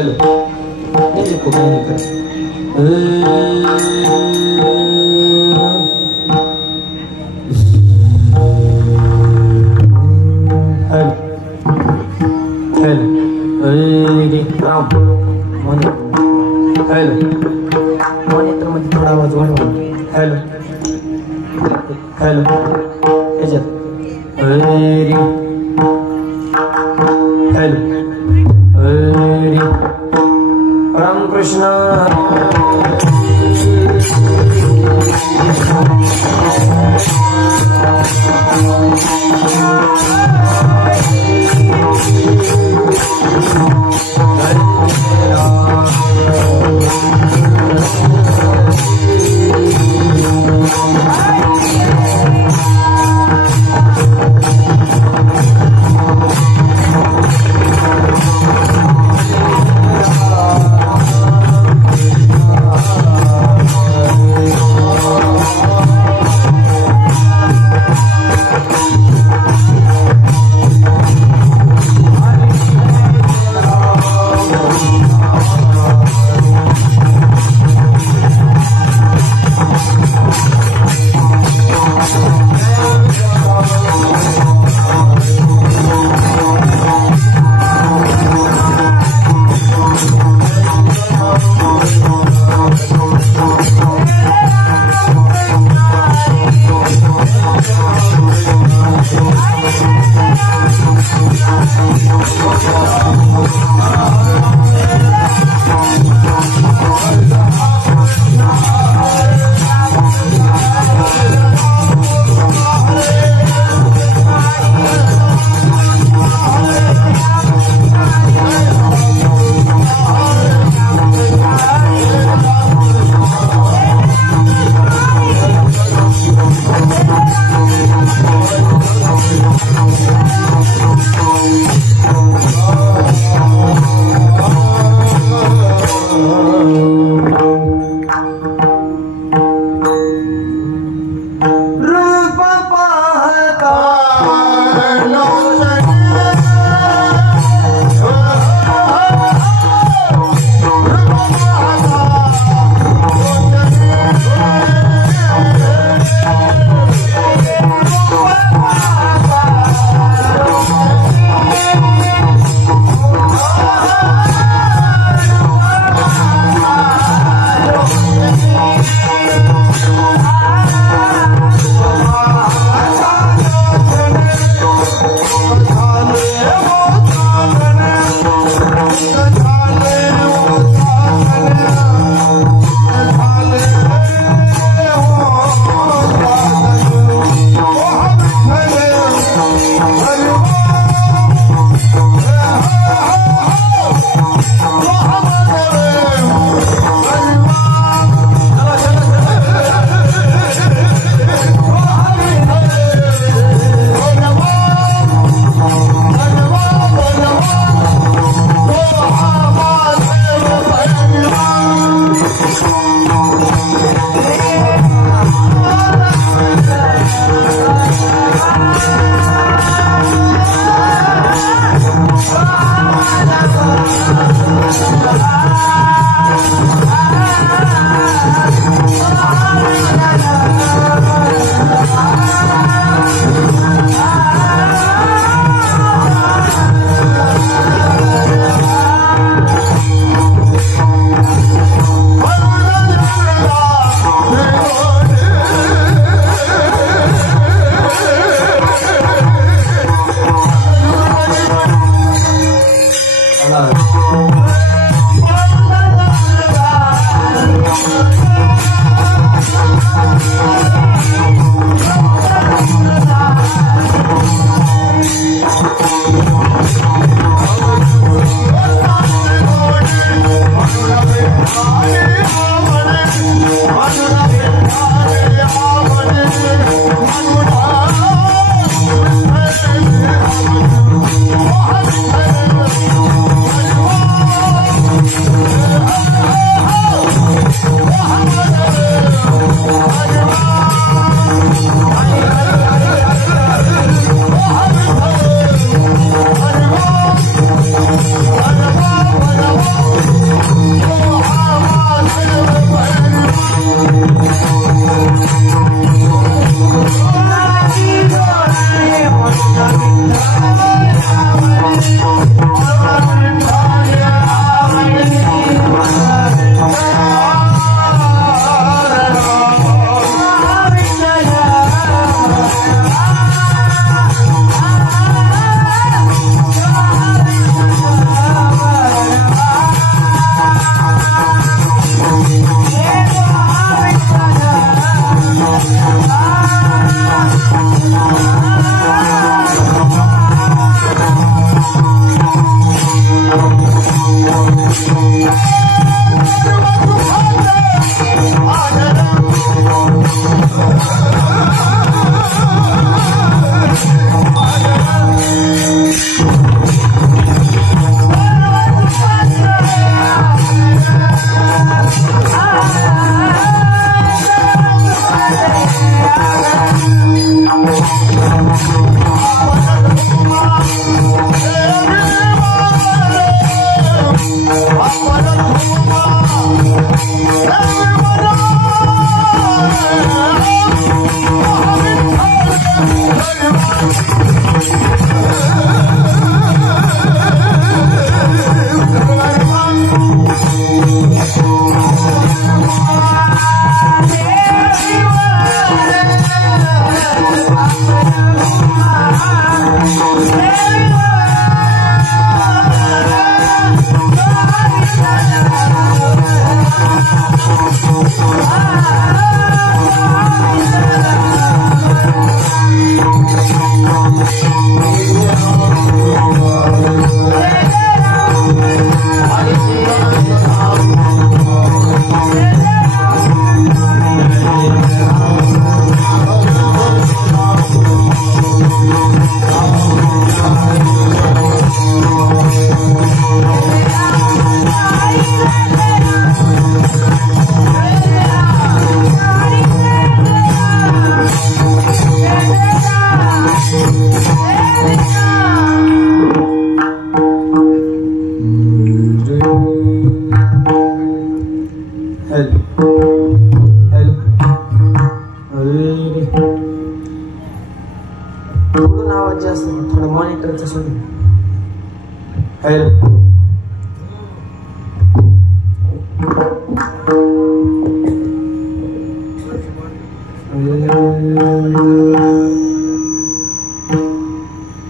Hello नहीं को नहीं कर hello hello Ram hello monitor मध्ये थोडा आवाज वाढवा हेलो हेलो ह्याच्यात हेलो रामकृष्ण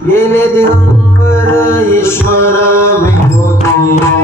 गेले दिगंबर ईश्वर विभूती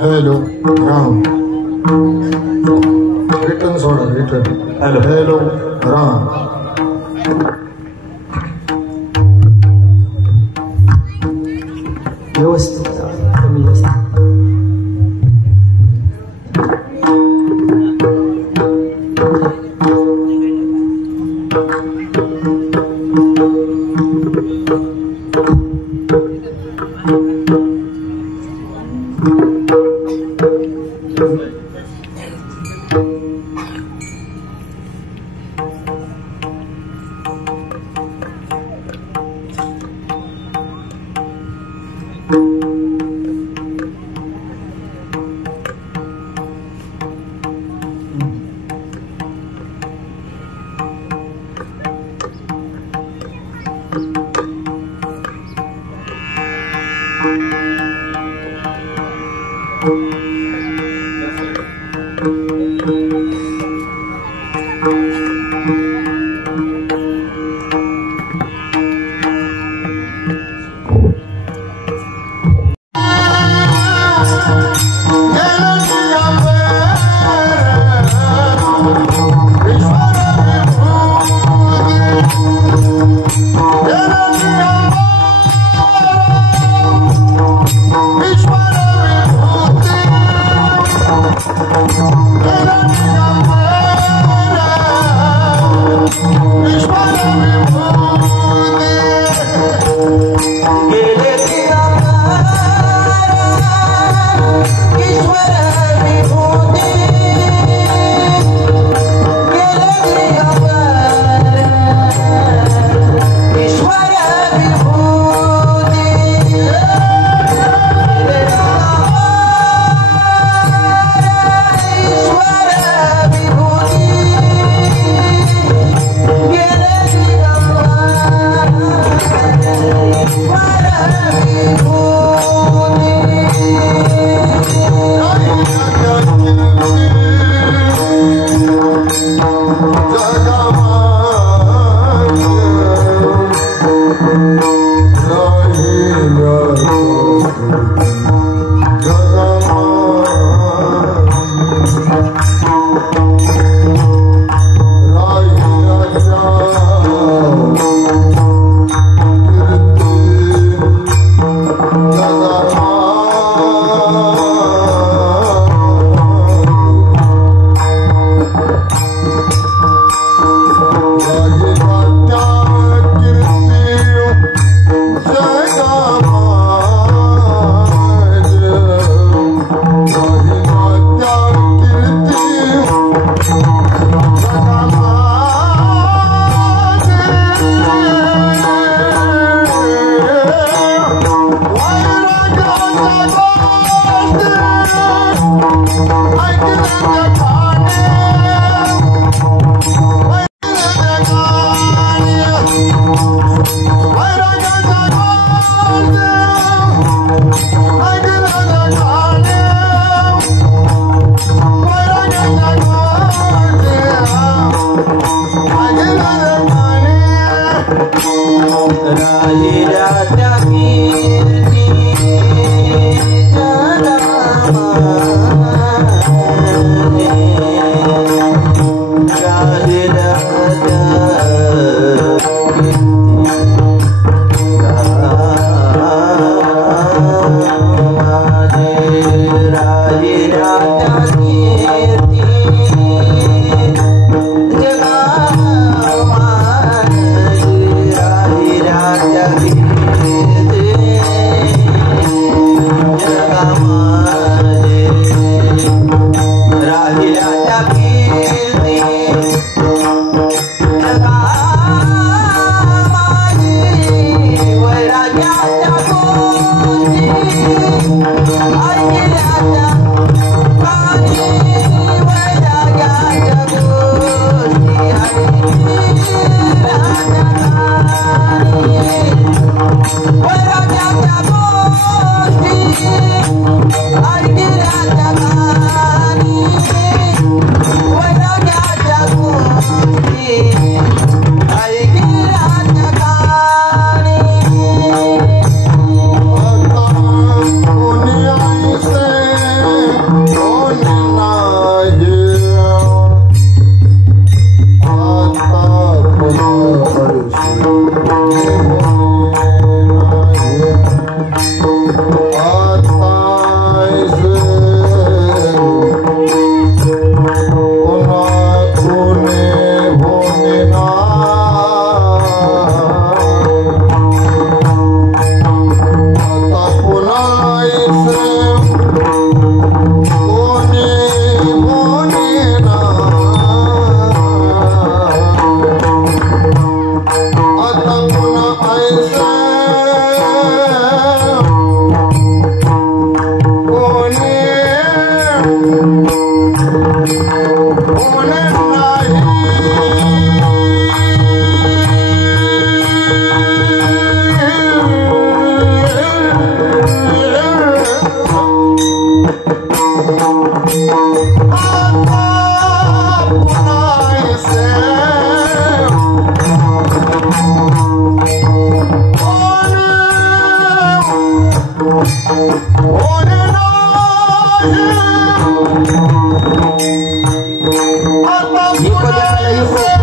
Hello, Ram. Return order, return. Hello, Ram. व्यवस्थित कमी जास्त जगा I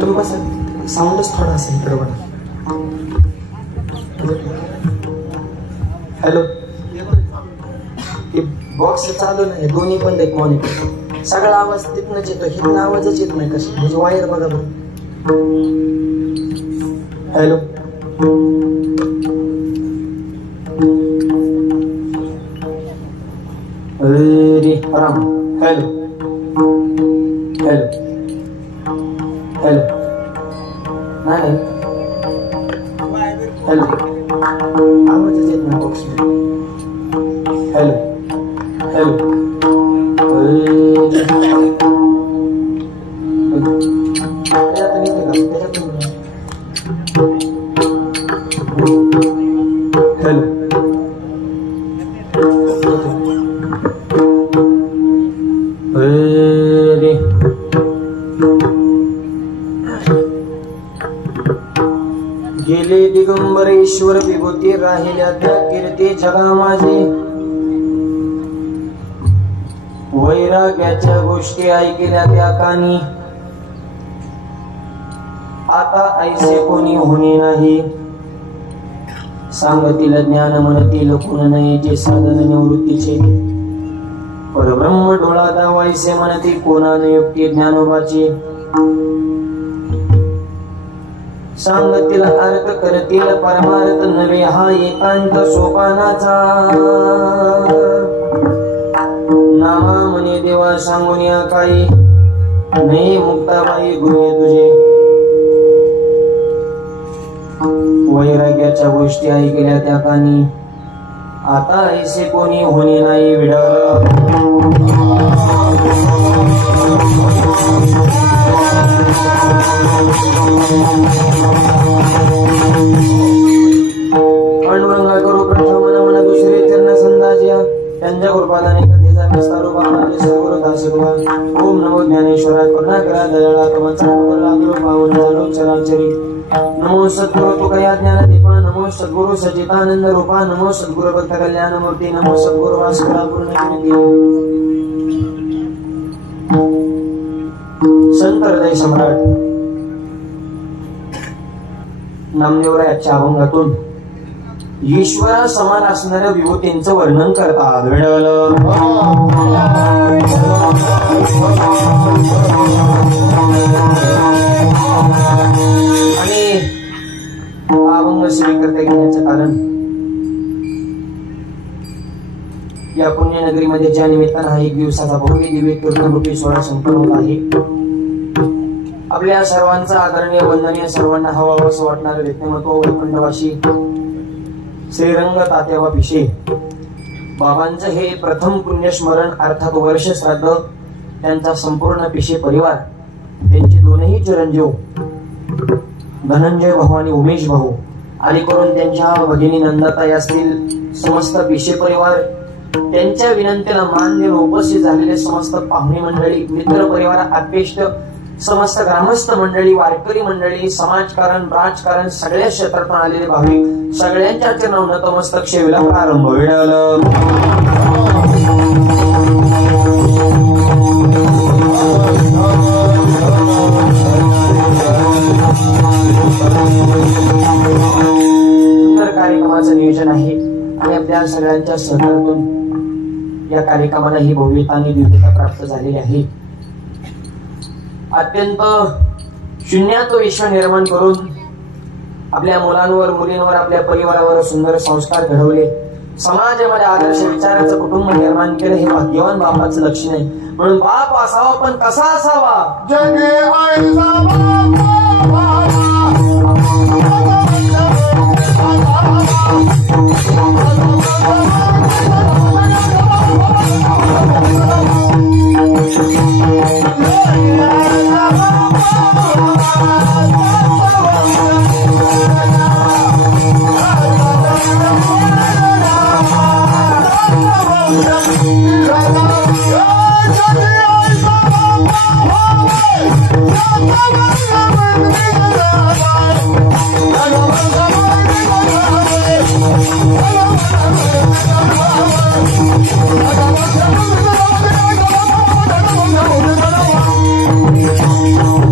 तुम्ही बसा, साऊंडच थोडा असेल इकडे बघा. हॅलो, बॉक्स चालू नाही, दोन्ही बंद आहेत मॉनिटर. सगळा आवाज तिथनच येतो, हिथनं आवाजच येत नाही. कशी म्हणजे वायर बघा बरं. हॅलो, अरे राम. हॅलो हॅलो हॅलो, नाही हॅलो, आवाजच येत नाही बॉक्स. हॅलो हॅलो, हॅलो, अरे गेले दिगंबरेश्वर विभूती राहिल्या त्या कीर्ती जगा माझे. वैराग्याच्या गोष्टी ऐकल्या त्या कानी, आता ऐसे कोणी होणे नाही. सांगतील ज्ञान म्हणतील कोण नाही, जे साधन निवृत्तीचे. परब्रह्म डोळा दावायसे म्हणते कोणाने युक्ती ज्ञानोबाची. सांगतील अर्थ करतील परमार्थ नवे हा एकांत सोपानाचा. नामा म्हणे देवा सांगून या काही, नाही मुक्ताबाई गुणे तुझे. वैराग्याच्या गोष्टी ऐकल्या त्या कानी, आता ऐसे कोणी होणे नाही विडल. पांडुरंगा करू प्रथम मन दुसरे चरण संदाजिया. त्यांच्या कृपादाने कधीचा विस्तार माझे सद्गुरु दासगुवा. ओम नमो ज्ञानेश्वरा करुणाकरा दयाळा तमचा लागलो पावन झालो चराचरी. नमो सद्गुरु तुकया ज्ञानदीपा. नमो सद्गुरु सचितानंद रूपा. नमो सद्गुरु भक्त कल्याण मूर्ती. नमो सद्गुरु वासुदेवा पूर्ण. संत हृदय सम्राट नामदेवरायाच्या अभंगातून ईश्वरा समान असणाऱ्या विभूतींचं वर्णन करतात. आणि अभंग स्वीकारता घेण्याचं कारण, या पुण्यनगरीमध्ये ज्या निमित्तानं हा एक दिवसाचा भव्य दिव्य कीर्तनरूपी सोहळा संपन्न होत आहे. आपल्या सर्वांचं आदरणीय वंदनीय सर्वांना हवं असं वाटणारं व्यक्तिमत्व वैकुंठवासी श्रीरंग तात्याबा पिशे बाबांचं हे प्रथम पुण्यस्मरण अर्थात वर्ष श्राद्ध. त्यांचा संपूर्ण पिशे परिवार, त्यांचे दोनही चिरंजीव धनंजय भाऊ आणि उमेश भाऊ, आणि करून त्यांच्या भगिनी नंदाताई असतील, समस्त पिशे परिवार, त्यांच्या विनंतीला मान देऊन उपस्थित झालेले समस्त पाहुणे मंडळी, मित्र परिवार, आत्पेष्ट, समस्त ग्रामस्थ मंडळी, वारकरी मंडळी, समाजकारण, राजकारण, सगळ्या क्षेत्रातून आलेले भाविक, सगळ्यांच्या चरणावर नतमस्तक सेवेला प्रारंभ होईल. सुंदर कार्यक्रमाचं नियोजन आहे आणि आपल्या सगळ्यांच्या सहकारातून या कार्यक्रमाला ही भव्यता आणि दिव्यता प्राप्त झालेली आहे. अत्यंत शून्यात विश्व निर्माण करून आपल्या मुलांवर, मुलींवर, आपल्या परिवारावर सुंदर संस्कार घडवले, समाजामध्ये आदर्श विचाराचं कुटुंब निर्माण केलं, हे भाग्यवान बापाचं लक्षण आहे. म्हणून बाप असावा पण कसा असावा, जगे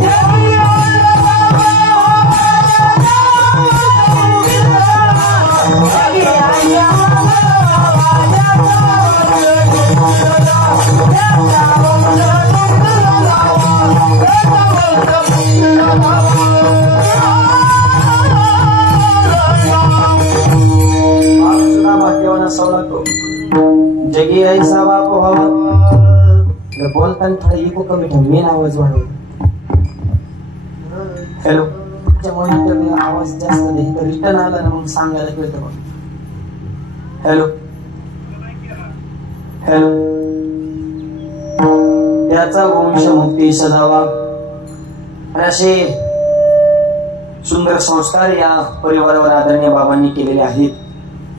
Yeah. बोलताना थोडा इको कमी ठेव, मेन आवाज वाढव. हॅलो, तुमच्या मॉनिटरला आवाज जास्त दे, तर रिटर्न आला ना मग सांगायला कळतं बघ. Hello hello. त्याचा वंश मुक्ती सजावा आणि असे सुंदर संस्कार या परिवारावर आदरणीय बाबांनी केलेले आहेत.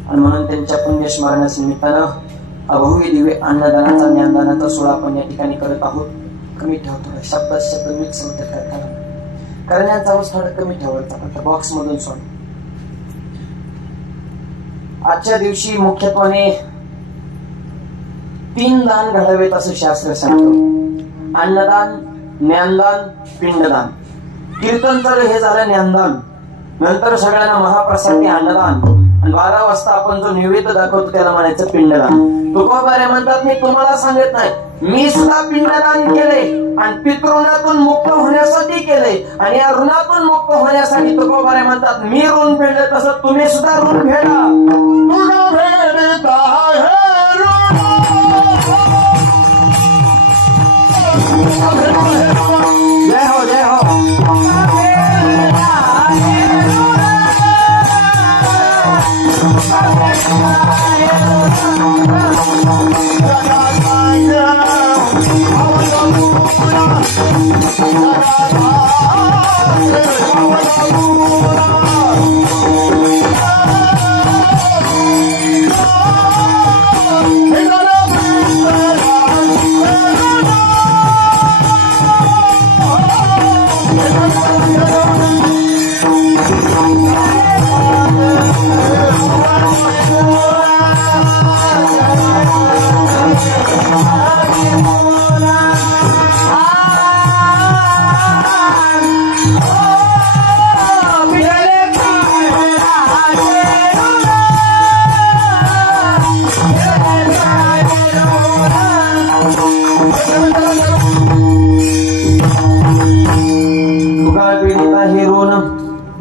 आणि म्हणून त्यांच्या पुण्यस्मरणाच्या निमित्तानं अभव्य दिव्य अन्नदानाचा ज्ञानदानाचा सोहळा आपण या ठिकाणी करत आहोत. कमी ठेवतो, शब्द मिक्स होते करण्याचा आवाज थोडा कमी ठेवायचा, फक्त बॉक्स मधून सोड. आजच्या दिवशी मुख्यत्वाने 3 दान घडावेत असं शास्त्र सांगतं. अन्नदान, ज्ञानदान, पिंडदान. कीर्तन चालू हे झालं ज्ञानदान, नंतर सगळ्यांना महाप्रसाद अन्नदान, आणि 12 वाजता आपण जो नैवेद्य दाखवतो त्याला म्हणायचं पिंडदान. तुकोबारे म्हणतात मी तुम्हाला सांगत नाही, मी सुद्धा पिंडदान केले आणि पितृणातून मुक्त होण्यासाठी केले, आणि या ऋणातून मुक्त होण्यासाठी तुकोबारे म्हणतात मी ऋण फेडले तसं तुम्ही सुद्धा ऋण फेडा. जय हो जय हो.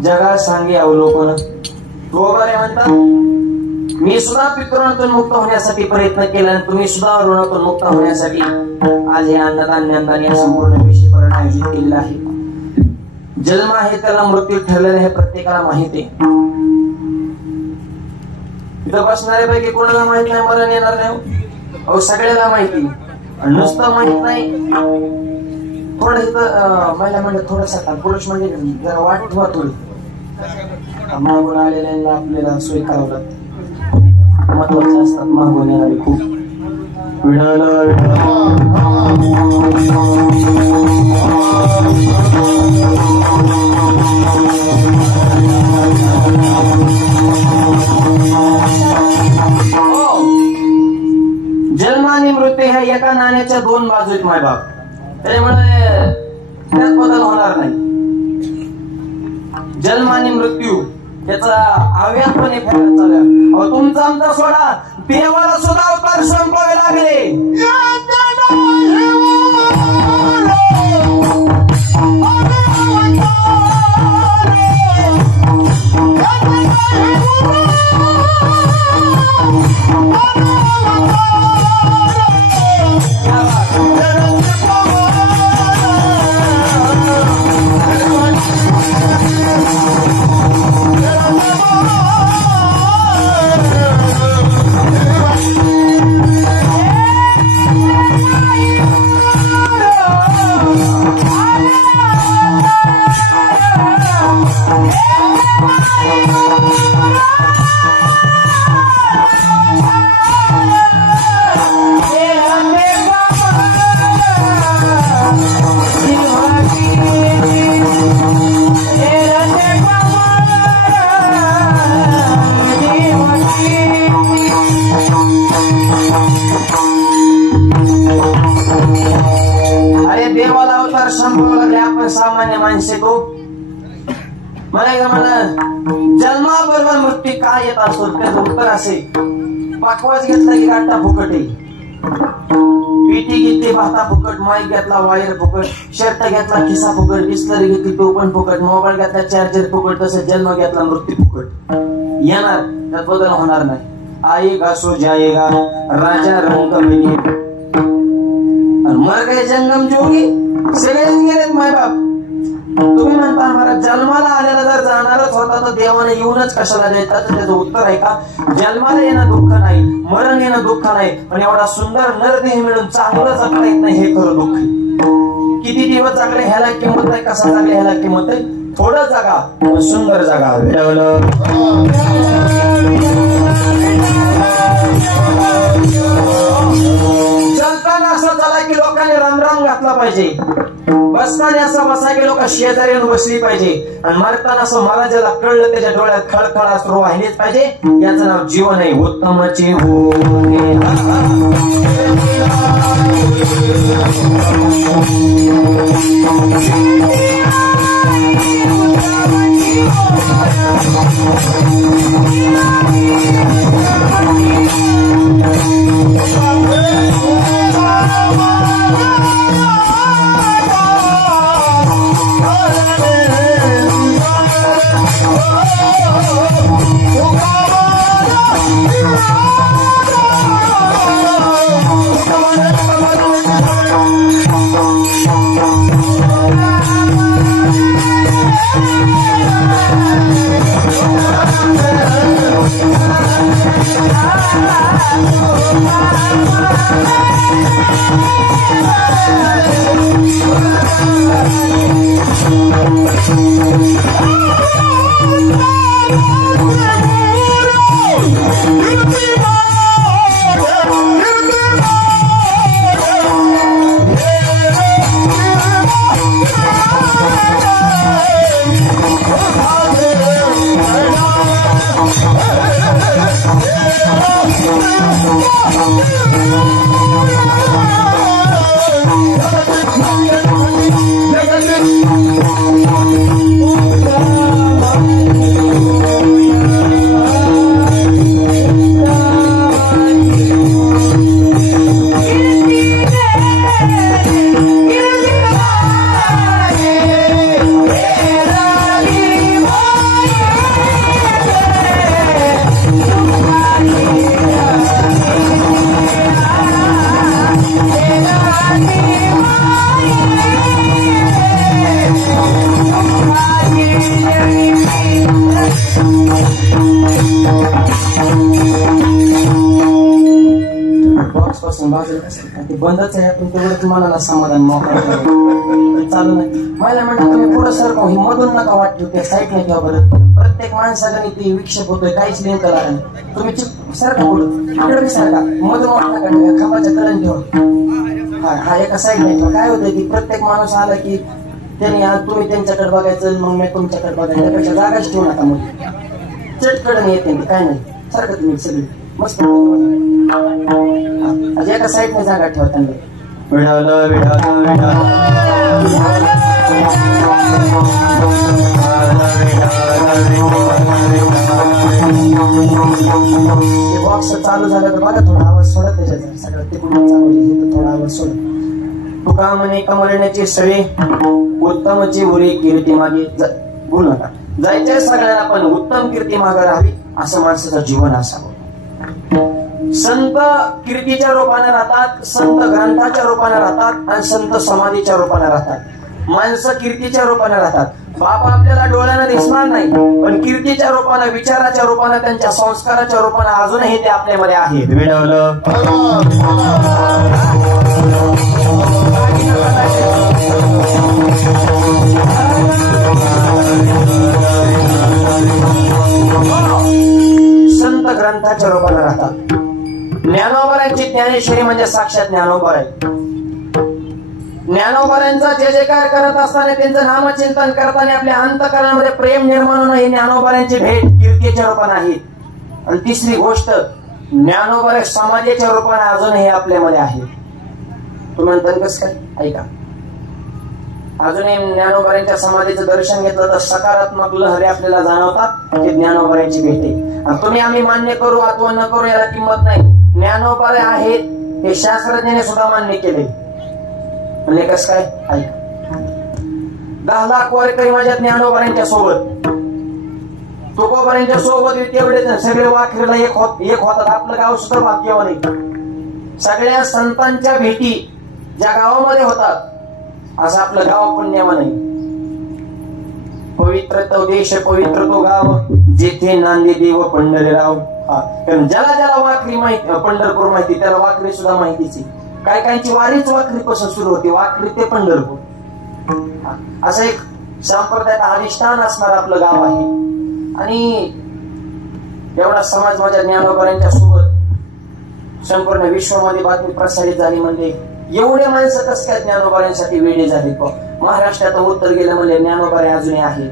जगा सांगे अवलोकन. तुकोबारे म्हणतात मी सुद्धा पितृणातून मुक्त होण्यासाठी प्रयत्न केला, आणि तुम्ही सुद्धा ऋणातून मुक्त होण्यासाठी आज हे अन्नदान ज्ञानदान या संपूर्ण विषयीकरण आयोजित केलेलं आहे. जन्म आहे त्याला मृत्यू ठरलेला हे प्रत्येकाला माहिती आहे. इथं बसणाऱ्यापैकी कोणाला माहित नाही मरण येणार नाही? अहो सगळ्याला माहिती. नुसतं माहित नाही, थोडं इथं महिला म्हणजे थोडंसं पुरुष म्हणजे जरा वाट ठेवा थोडी. मागून आलेल्यांना आपल्याला सोय करावं लागते. महत्वाचे असतात मागून येणारे खूप. जन्म आणि मृत्यू ह्या एका नाण्याच्या 2 बाजू आहेत मायबाप. त्यामुळे त्यात बदल होणार नाही. जन्म आणि मृत्यू त्याचा अव्यापणे फॅक्ट चालू आहे. तुमचा आमचा सोडा, देवाला सुद्धा अवतार संपवावे लागले. आपण सामान्य माणसे को मला जन्माबरोबर मृत्यू काय येत असतो त्याचं उत्तर असे. पाकवाज घेतला की गाठा फुकट आहे, पीटी घेतली भाता फुकट, माईक घेतला वायर फुकट, शर्ट घेतला खिसा फुकट, बिस्लरी घेतली तो पण फुकट, मोबाईल घेतला चार्जर फुकट. तसं जन्म घेतला मृत्यू फुकट येणार, त्यात बदल होणार नाही. आएगा सो जाएगा, राजा रंग बने. मर गए जंगम जोगी, सगळेच गेलेत मायबाप. तुम्ही म्हणता महाराज जन्माला आलेला जर जाणारच होता तर देवाने येऊनच कशाला देतात? त्याचं उत्तर आहे का, जन्माला येणं दुःख नाही, मरण येणं दुःख नाही, पण एवढा सुंदर नरदेह मिळून चांगलं जगता येत नाही हे खरं दुःख. किती दिवस जगले ह्याला किंमत आहे, कसा जगले ह्याला किंमत आहे. थोडं जगा पण सुंदर जगा. चलताना असं झाला की लोकांनी रामराम घातला पाहिजे, बसताना असं बसा की लोक शेजारी बसली पाहिजे, आणि मरताना असं मला ज्याला कळलं त्याच्या डोळ्यात खळखळ अश्रू वाहिलेच पाहिजे. याचं नाव जीवन आहे. उत्तमचे हो बंदच आहे. पण तेवढं तुम्हाला समाधान मोकळं चालू नाही. मला म्हणतात तुम्ही पुढं सरका, ही मधून नका वाटतो, त्या साईड नाही ठेवा बरं. प्रत्येक माणसाकडे ती विक्षेप होतोय, काहीच लिंक लागलं नाही. तुम्ही सरका पुढं, इकडे बी सरका, मधून वाट नका ठेवा, खांबाच्या कडन ठेवा. हा एका साईड नाही ठेवा. काय होतंय की प्रत्येक माणूस आला की त्यांनी तुम्ही त्यांच्याकडे बघायचं, मग मी तुमच्याकडे बघायचं, त्यापेक्षा जागाच ठेवू नका. मग चटकडन येते काय नाही, सारखं तुम्ही सगळी मस्त एका साईड ने जागा ठेवा. त्यांना बॉक्स चालू झालं तर बघा थोडा आवाज सोडत, त्याच्यात सगळं तिकडून चालू थोडा आवाज सोडत. तुका म्हणे कमळण्याची सळे, उत्तमची उरी कीर्ती मागे बोलू नका. जायचंय सगळ्यांना पण उत्तम कीर्ती मागे राहावी, असं माणसाचं जीवन असावं. संत कीर्तीच्या रूपाने राहतात, संत ग्रंथाच्या रूपाने राहतात, आणि संत समाधीच्या रूपाने राहतात. माणसं कीर्तीच्या रूपाने राहतात. बाबा आपल्याला डोळ्यानं दिसणार नाही, पण कीर्तीच्या रूपाने, विचाराच्या रूपाने, त्यांच्या संस्काराच्या रूपाने अजूनही ते आपल्यामध्ये आहेत. विडवलं संत ग्रंथाच्या रूपाने राहतात. ज्ञानोबारांची ज्ञानेश्वरी म्हणजे साक्षात ज्ञानोबा आहे. ज्ञानोबारांचा जय जयकार करत असताना, त्यांचं नामचिंतन करताना आपल्या अंतःकरणामध्ये प्रेम निर्माण होणं, ही ज्ञानोबारांची भेट कीर्तीच्या रूपाने आहे. आणि तिसरी गोष्ट, ज्ञानोबा समाधीच्या रूपाने अजूनही आपल्यामध्ये आहे. तुम्ही म्हणता कसं काय? ऐका, अजूनही ज्ञानोबारांच्या समाधीचं दर्शन घेतलं तर सकारात्मक लहरी आपल्याला जाणवतात. ते ज्ञानोबारांची भेट आहे. तुम्ही आम्ही मान्य करू अथवा न करू याला किंमत नाही. ज्ञानोबा आहेत हे शास्त्रज्ञाने सुद्धा मान्य केले. म्हणजे कसं काय? ऐका, 10 लाख वारकरी माझ्या ज्ञानोबारांच्या सोबत, तुकोबारांच्या सोबत तेवढे सगळे वाखरीला एक होतात. आपलं गाव सुद्धा भाग्यवान आहे. सगळ्या संतांच्या भेटी ज्या गावामध्ये होतात असं आपलं गाव पुण्यामा नाही. पवित्र तो देश पवित्र तो गाव जेथे नांदे देव पंढरीराव. कारण ज्याला ज्याला वाखरी माहिती, पंढरपूर माहिती, त्याला वाखरी सुद्धा माहितीची. काय काहींची वारीच वाखरी पासून सुरू होती, वाखरी ते पंढरपूर. असं एक संप्रदायात अधिष्ठान असणार आपलं गाव आहे. आणि एवढा समाज माझ्या ज्ञानोबांच्या सोबत संपूर्ण विश्वामध्ये बातमी प्रसारित झाली. म्हणजे एवढे माणसं कसं काय ज्ञानोबांसाठी वेडे झाले. महाराष्ट्रात उत्तर गेलं म्हणजे ज्ञानोबारे अजूनही आहेत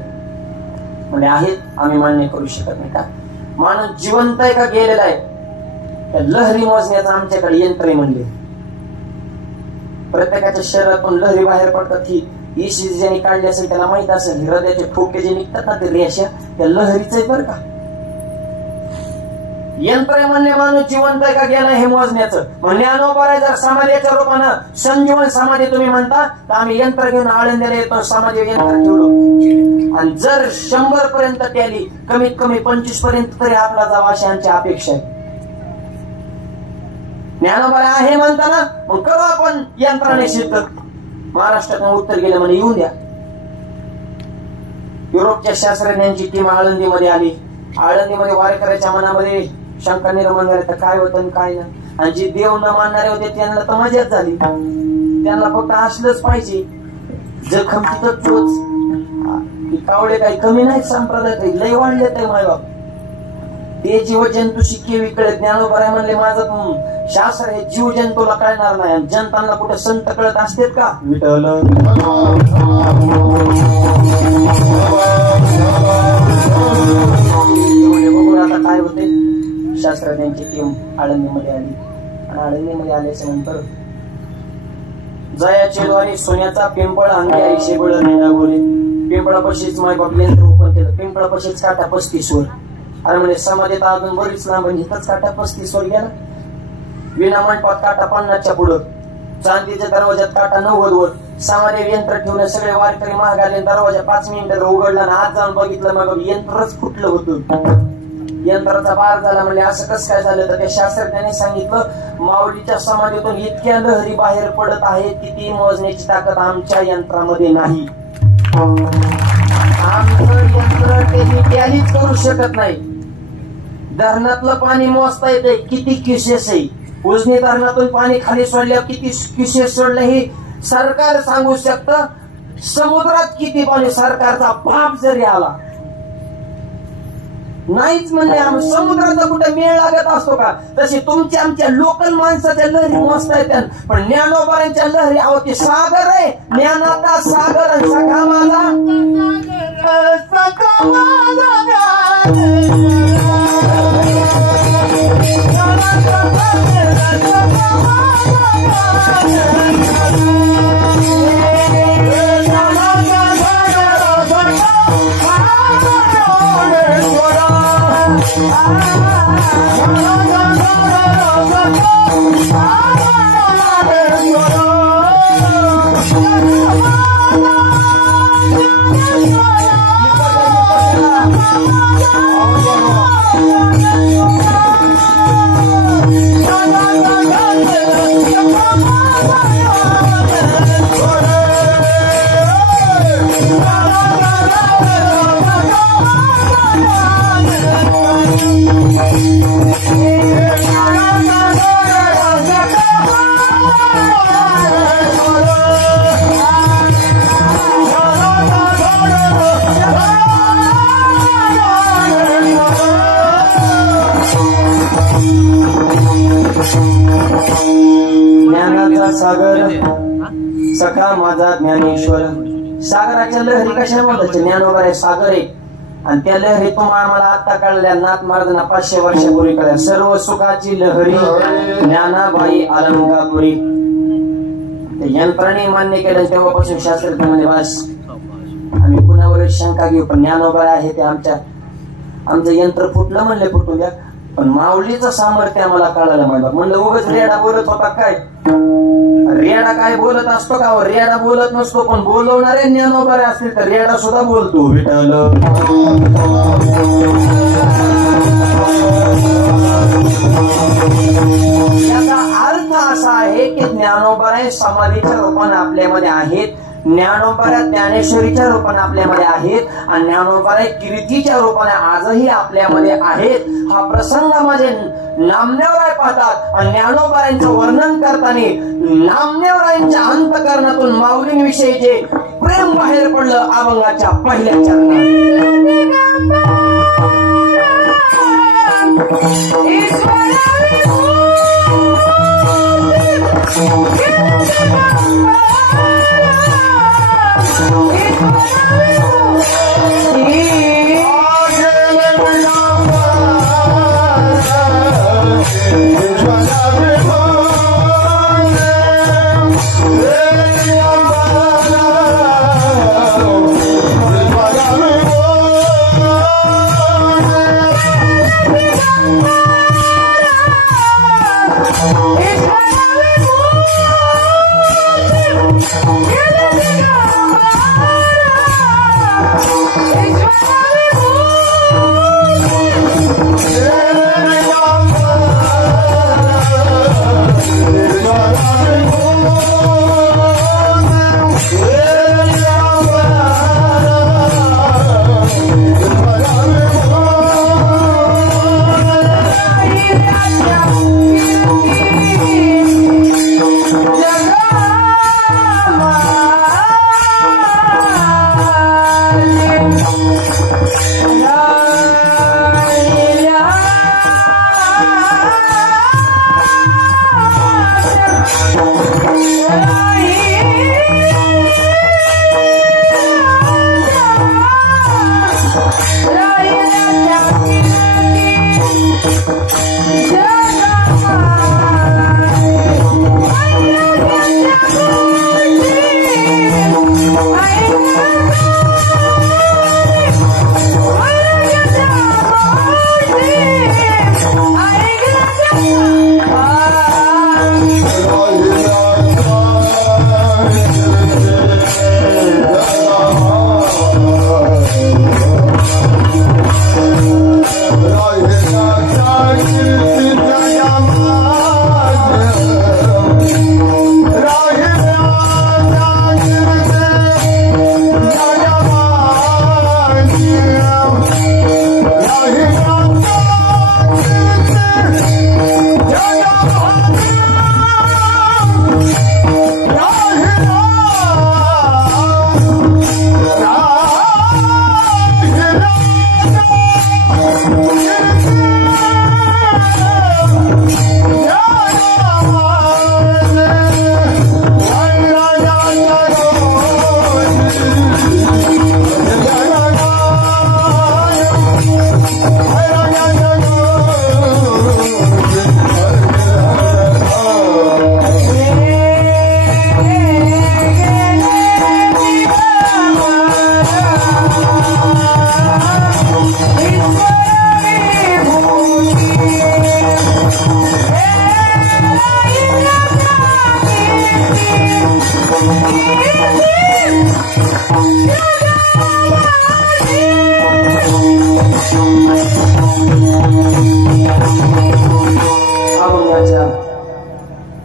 म्हणजे आहेत, आम्ही मान्य करू शकत नाही. का माणूस जिवंत आहे का गेलेला आहे, त्या लहरी मोजण्याचं आमच्याकडे यंत्र आहे. म्हणले प्रत्येकाच्या शरीरातून लहरी बाहेर पडतात. ही ECG ज्यांनी काढली असेल त्याला माहित असेल, हृदयाचे ठोके जे निघतात ना ते रेषा, त्या लहरीच आहे बरं का. यंत्र म्हणणे माणूस जिवंत आहे का गेला हे मोजण्याचं. मग ज्ञानोबा जर समाधीच्या रूपानं संजीवन समाधी तुम्ही म्हणता तर आम्ही यंत्र घेऊन आळंदीला येतो, समाधी यंत्र ठेवलो. आणि जर 100 पर्यंत टॅली, कमीत कमी 25 पर्यंत तरी आपला जावा अशी आमची अपेक्षा आहे. ज्ञानोबा आहे म्हणताना मग करू आपण यंत्राने सिद्ध. महाराष्ट्रातून उत्तर गेलं म्हणजे येऊन द्या. युरोपच्या शास्त्रज्ञांची टीम आळंदीमध्ये आली. आळंदीमध्ये वारकऱ्याच्या मनामध्ये शंका निर्माण झाली, तर काय होतं आणि काय नाही. आणि जे देव न मानणारे होते त्यांना तर मजाच झाली. त्यांना फक्त असलंच पाहिजे, जखम तिथं चोच. कावळे काही कमी नाही, संप्रदाय काही लय वाढले ते मायबाप. ते जीवजंतूशी केवी कळत. ज्ञानोबा म्हणले माझं शास्त्र हे जीव जंतूला कळणार नाही. जनतांना कुठे संत कळत असतेत का. विठ्ठल बघून आता काय होते. शास्त्रज्ञांची टीम आळंदीमध्ये आली आणि आळंदीमध्ये आल्याच्या नंतर जयाचे द्वारे सोन्याचा पिंपळ अंगी आई शेबळ नेला बोले. पिंपळापाशीच मायबाप यंत्र ओपन केलं. पिंपळापाशीच काटा 35 वर. अरे म्हणजे समाधीत अजून बरीच लांब, हिथंच काटा 35 वर गेला. विना मंडपात काटा 50च्या पुढं. चांदीच्या दरवाज्यात काटा 90 वर. समाधी यंत्र ठेवून सगळे वारकरी महागाले. दरवाजा 5 मिनिटात उघडला ना आत जाऊन बघितलं मग यंत्रच फुटलं होतं. यंत्राचा बार झाला. म्हणजे असं कसं काय झालं तर त्या शास्त्रज्ञांनी सांगितलं माऊलीच्या समाधीतून इतक्या लहरी बाहेर पडत आहेत की ती मोजण्याची ताकद आमच्या यंत्रामध्ये नाही. आमचं यंत्र त्यांनी टॅलीच करू शकत नाही. धरणातलं पाणी मोजता येते किती क्युसेस आहे. उजनी धरणातून पाणी खाली सोडल्यावर किती क्युसेस सोडलं हे सरकार सांगू शकतं. समुद्रात किती पाणी सरकारचा बाप जरी आला नाहीच म्हणले. समुद्राचा कुठे मेळ लागत असतो का. तशी तुमच्या आमच्या लोकल माणसाच्या लहरी मोजता येतात. पण ज्ञानोबांच्या लहरी अहो ते सागर आहे. ज्ञानाचा सागर आणि सखा माझा ज्ञानाचा सागर सखा माझा ज्ञानेश्वर. सागराच्या लहरी कशा बोलायच्या. ज्ञानोबा सागर आहे आणि त्या लहरी तुम्हाला मला आता कळल्या. नाथ महाराजांना 500 वर्षापूर्वी कळल्या. सर्व सुखाची लहरी ज्ञानाबाई अलंकापुरी. यंत्राने मान्य केलं तेव्हापासून शास्त्रज्ञांमध्ये वास. आम्ही कुणावरच शंका घेऊ पण ज्ञानोबा आहे ते आमचं यंत्र फुटलं म्हणले फुटू द्या. पण माऊलीचं सामर्थ्य आम्हाला कळालं. म्हणलं उगाच रेडा बोलत होता काय. रेडा काय बोलत असतो का. रेडा बोलत नसतो पण बोलवणारे ज्ञानोबा असतील तर रेडा सुद्धा बोलतो. विठ्ठल याचा अर्थ असा आहे की ज्ञानोबा समाधीच्या रूपाने आपल्यामध्ये आहेत, ज्ञानोबा ज्ञानेश्वरीच्या रूपाने आपल्यामध्ये आहेत आणि ज्ञानोबा कीर्तीच्या रूपाने आजही आपल्यामध्ये आहेत. हा प्रसंग माझे नामदेवराय पाहतात आणि ज्ञानोबारायांचं वर्णन करताना नामदेवरायांच्या अंतःकरणातून माऊलींविषयी जे प्रेम बाहेर पडलं अभंगाच्या पहिल्या चरणात.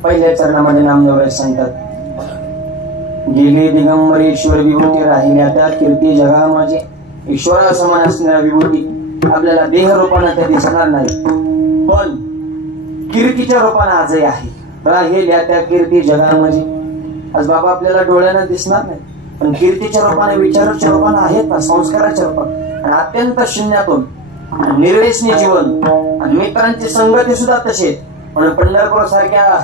पहिल्या चरणामध्ये नामदेवराय सांगतात, गेले दिगंबर ईश्वर विभूती राहिल्या त्या कीर्ती जगा माझे. ईश्वरा समान असणाऱ्या विभूती आपल्याला देह रूपाने त्या दिसणार नाही, पण कीर्तीच्या रूपाने आजही आहे. राहिल्या त्या कीर्ती जगा माझे. आज बाबा आपल्याला डोळ्यानं दिसणार नाही, पण कीर्तीच्या रूपाने, विचाराच्या रूपाने आहेत ना, संस्काराच्या रूपाने. आणि अत्यंत शून्यातून निर्व्यसनी जीवन आणि मित्रांची संगती सुद्धा तसे. पण पंढरपूर सारख्या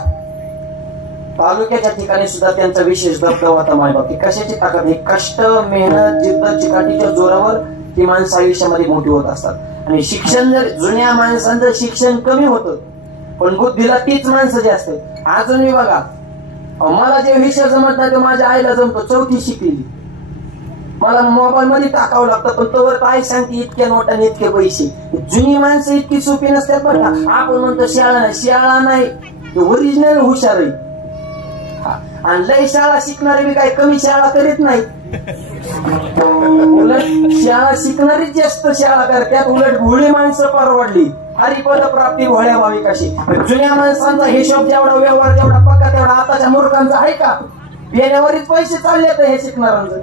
तालुक्याच्या ठिकाणी सुद्धा त्यांचा विशेष दबदबा होता. मायबाप कशाची ताकद आहे, कष्ट, मेहनत, जिद्द, चिकाटीच्या जोरावर ती माणसं आयुष्यामध्ये मोठी होत असतात. आणि शिक्षण जर जुन्या माणसांचं शिक्षण कमी होतं, पण बुद्धीला तीच माणसं जे असते. अजूनही बघा, मला जे विषय जमत नाही तो माझ्या आईला जमतो, 4थी शिकलेली. मला मोबाईल मध्ये टाकावं लागतं, पण तोवर आई सांगते इतक्या नोटाने इतके पैसे. जुनी माणसं इतकी सोपी नसतात बरं का. आपण म्हणतो शाळा नाही, शाळा नाही, ओरिजिनल हुशार आहे. आणि लय शाळा शिकणारे बी काही कमी शाळा करीत नाही, उलट शाळा शिकणारीच जास्त शाळा करतात. उलट भोळी माणसं परवडली हरिपद प्राप्ती भोळ्या भाविकाशी. जुन्या माणसांचा हिशोब जेवढा, व्यवहार जेवढा पक्का, तेवढा आताच्या मूर्खांचा आहे का? येण्यावरच पैसे चालले तर हे शिकणाऱ्यांचं.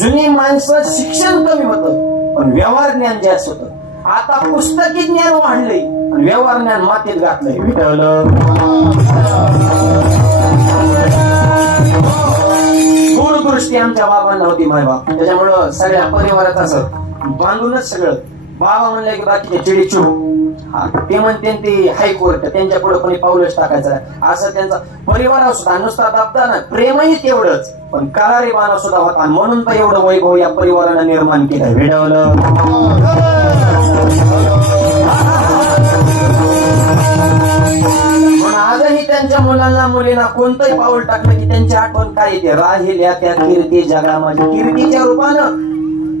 जुनी माणसं शिक्षण कमी होतं पण व्यवहार ज्ञान जास्त होतं. आता पुस्तकी ज्ञान वाढलंय आणि व्यवहार ज्ञान मातीत घातलंय. दूरदृष्टी आमच्या बाबांना होती, मायबाप. त्याच्यामुळं सगळ्या परिवारात असं बांधूनच सगळं. बाबा म्हणलं की बाकीचे चिडीचूप, ते म्हणते ते हायकोर्ट, त्यांच्या पुढे कोणी पाऊलच टाकायचं असं त्यांचा परिवार सुद्धा. नुसता दाबता ना, प्रेमही तेवढंच पण करारी बाणा सुद्धा होता. म्हणून तर एवढं वैभव या परिवारानं निर्माण केलं. वेडवलं म्हणून आजही त्यांच्या मुलांना मुलींना कोणतंही पाऊल टाकलं की त्यांची आठवण काय येते? राहिल्या त्या कीर्ती जगा माझ्या. कीर्तीच्या रूपानं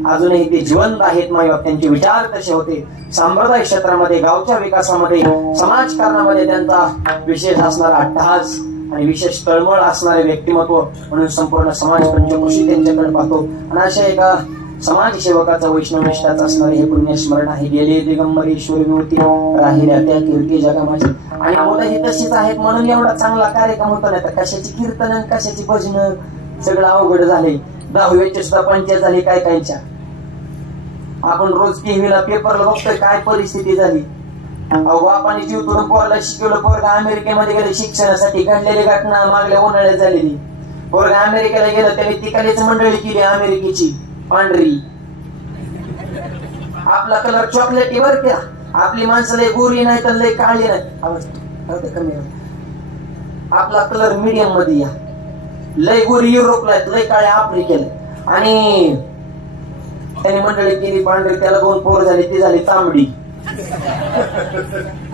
अजूनही ते जिवंत आहेत. मायबाप त्यांचे विचार तसे होते. सांप्रदायिक क्षेत्रामध्ये, गावच्या विकासामध्ये, समाजकारणामध्ये त्यांचा विशेष असणारा अट्टहास आणि विशेष तळमळ असणारे व्यक्तिमत्व म्हणून संपूर्ण समाज पंचकृषी त्यांच्याकडे पाहतो. आणि अशा एका समाजसेवकाचा, वैष्णवनिष्ठाचा असणारे हे पुण्यस्मरण आहे. गेले दिगंबर ईश्वर विभूती, राहिल्या त्या कीर्ती जगा माझी. आणि मुलं ही तशीच आहेत म्हणून एवढा चांगला कार्यक्रम होता. नाही तर कशाची कीर्तन, कशाची भजन, सगळं अवघड झाले. 10वीची सुद्धा पंचायत झाली काय कायच्या. आपण रोज टीव्हीला, पेपरला बघतोय काय परिस्थिती झाली. बापाने जीव तोडून पोरला शिकवलं. पोरगा अमेरिकेमध्ये गेले शिक्षणासाठी. घडलेली घटना मागल्या उन्हाळ्यात झालेली. पोरगा अमेरिकेला गेलं, त्याने तिकडलीच मंडळी केली अमेरिकेची, पांढरी. आपला कलर चॉकलेटी वर क्या. आपली माणसं लय गोरी नाही तर लय काळी नाही, कमी. आपला कलर मीडियम मध्ये या. लय गोरी युरोपला, लय काळे आफ्रिकेला. आणि त्याने मंडळी केली पांढरी. त्याला 2 पोर झाली, ती झाली तांबडी.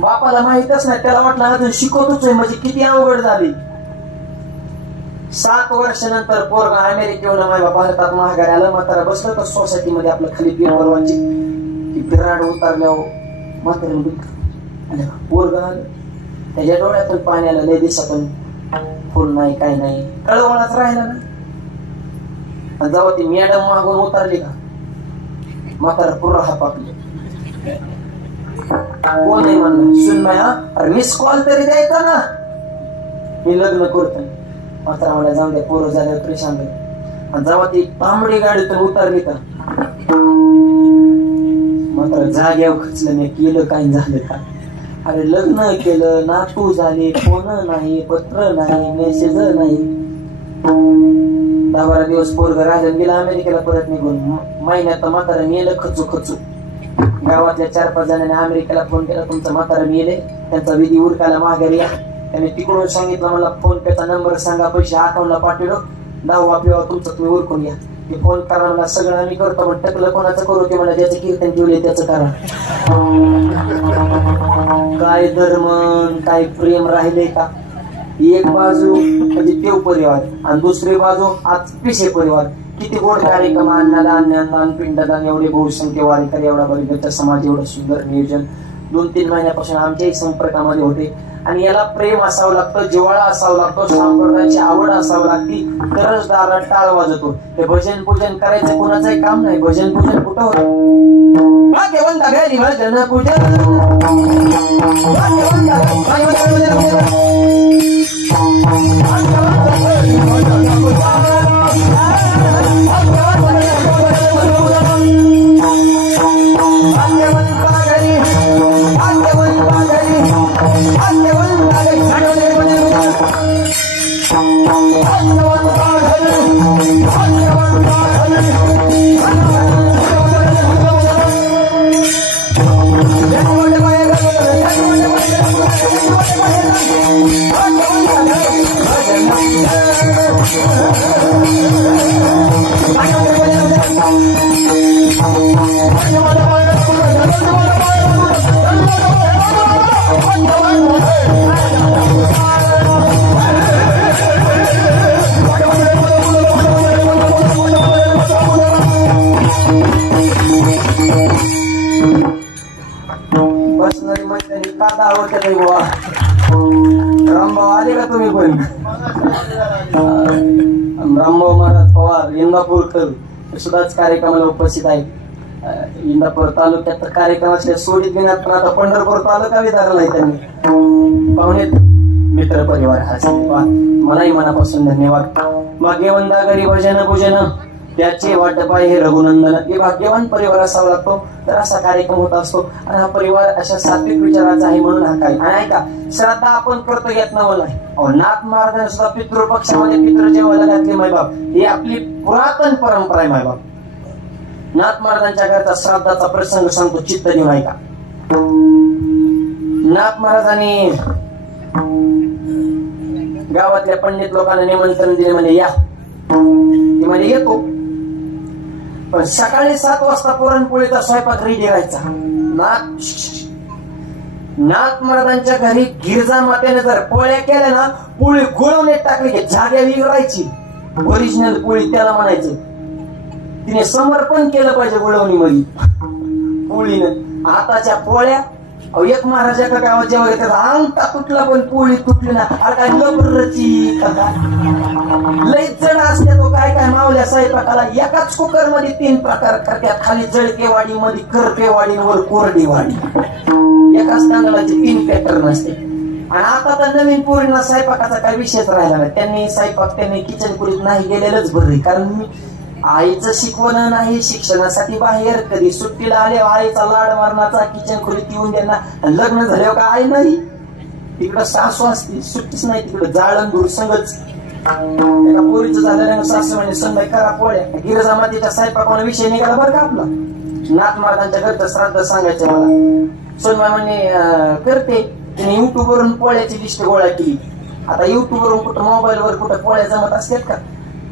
बापाला माहितच नाही, त्याला वाटलं अजून शिकवतोच आहे म्हणजे किती अवघड झाली. 7 वर्षानंतर पोरगा अमेरिकेहून माझ्या भारतात महागारी आलं. म्हातारा बसलं तर सोसायटीमध्ये आपलं खाली पेपर वाची की बिराड उतारल्यावर म्हातारा पोरगा आलं. त्याच्या डोळ्यातून पाणी आलं. लय दिवसातून फुल नाही, काय नाही, कळवळाच राहिला ना. जेव्हा ती मॅडम मागून उतरली का, म्हातारा पुरा हापापले. कोण नाही म्हणलं, सुन माया, अरे मिस कॉल तरी द्यायचा ना, मी लग्न करतो. म्हातारा मला जाऊन द्या, पोरं झाले परेशान झाले. आणि जेव्हा ती तांबडी गाडीतून उतरली का, म्हातारा जाग्यावर खचलं. मी केलं काही झालं का? अरे लग्न केलं, नातू झाले, फोन नाही, पत्र नाही, मेसेज नाही. 10-12 दिवस पोरग राहिलं, गेला अमेरिकेला परत निघून. महिन्यात म्हातारा मेलं खचू खचू. गावातल्या 4-5 जणांनी अमेरिकेला फोन केला, तुमचं म्हातारा मेले, त्यांचा विधी उरकायला माघारी या. त्याने तिकडून सांगितलं, मला फोन पेचा नंबर सांगा, पैसे अकाउंटला पाठवलो, 10वा पिवा तुमचं तुम्ही उरकून घ्या. ते फोन करा मला, सगळं आम्ही करतो. पण टकलं कोणाचं करू ते मला, ज्याचं कीर्तन ठेवले त्याचं करा. काय धर्म, काय प्रेम राहिले का? एक बाजू म्हणजे देव परिवार आणि दुसरी बाजू आज पिशे परिवार. किती गोड कार्यक्रम, अन्नदान, ज्ञानदान, पिंडदान, एवढे बहुसंख्य वारीकर, एवढा बलिदाचा समाज, एवढं सुंदर नियोजन 2-3 महिन्यापासून आमच्याही संपर्कामध्ये होते. आणि याला प्रेम असावं लागतं, जिव्हाळा असावं लागतो, संप्रदायाची आवड असावं लागती, तरच दारात टाळ वाजतो. हे भजन पूजन करायचं कोणाचंही काम नाही. भजन पूजन कुठं होतं? भाग्यवंता घरी भजन पूजन, रामभाऊ आले का तुम्ही पण? रामभाऊ महाराज पवार इंदापूरकर सुद्धाच कार्यक्रमाला उपस्थित आहेत. इंदापूर तालुक्यात कार्यक्रमाच्या सोडीत घेण्यात, पण आता पंढरपूर तालुका विधारलाय त्यांनी. पाहुणे मित्र परिवार हा मलाही मनापासून धन्यवाद. भाग्यवंता गरी भजन पूजन त्याचे वाटप आहे हे रघुनंदन. हे भाग्यवान परिवार असावा लागतो तर असा कार्यक्रम होत असतो. आणि हा परिवार अशा सात्विक विचाराचा आहे म्हणून हा काही. आणि ऐका, श्रद्धा आपण करतो यात नवल नाही. नाथ महाराजांना सुद्धा पितृपक्षामध्ये पितृ जेवायला घातले मायबाप, ही आपली पुरातन परंपरा आहे मायबाप. नाथ महाराजांच्या घरचा श्राद्धाचा प्रसंग सांगतो, चित्त देऊन ऐका. नाथ महाराजांनी गावातल्या पंडित लोकांना निमंत्रण दिले, म्हणे या. ते म्हणे येतो, पण सकाळी 7 वाजता पुरणपोळीचा स्वयंपाक रेडी राहायचा. नाथ महाराजांच्या घरी गिरजा मातेने जर पोळ्या केल्या ना, पोळी गुळवणे टाकली की जाग्या विरायची. ओरिजिनल पोळी त्याला म्हणायचं. तिने समर्पण केलं पाहिजे गुळवणी मध्ये पोळीनं. आताच्या पोळ्या, एक महाराजाच्या गावात जेव्हा त्याचा अंगठा तुटला पण पोळी तुटली ना, अरे काय लबरची लई जण असते. तो काय काय मावल्या स्वयंपाकाला एकाच कुकर मध्ये 3 प्रकार करतात. खाली जळकेवाडी, मध्ये करपेवाडी, वर कोरडेवाडी. एकाच तांदळाचे 3 पॅटर्न असते. आणि आता तर नवीन पोरींना स्वयंपाकाचा काही विषयच राहिला नाही. त्यांनी स्वयंपाक त्यांनी किचन खोलीत नाही गेलेलंच बरं. कारण आईचं शिकवणं नाही, शिक्षणासाठी बाहेर, कधी सुट्टीला आल्यावर आईचा लाड मारण्याचा, किचन खोलीत येऊन देणार. लग्न झाल्यावर का आई नाही, तिकडं सासू असते, सुट्टीच नाही तिकडं, जाळण दूर संगच. एका पोरीचं झालं सासू म्हणे संध्याकाळी करा पोळ्या. गिरजा मातीच्या स्वयंपाकाने विषय निघाला बरं का आपला. नाथ महाराजांच्या घरचं श्राद्ध सांगायचं मला. सोनबाई म्हणे करते. तिने युट्यूब वरून पोळ्याची लिस्ट गोळा केली. आता युट्यूब वरून कुठं मोबाईल वर कुठं पोळ्या जमत असतात का,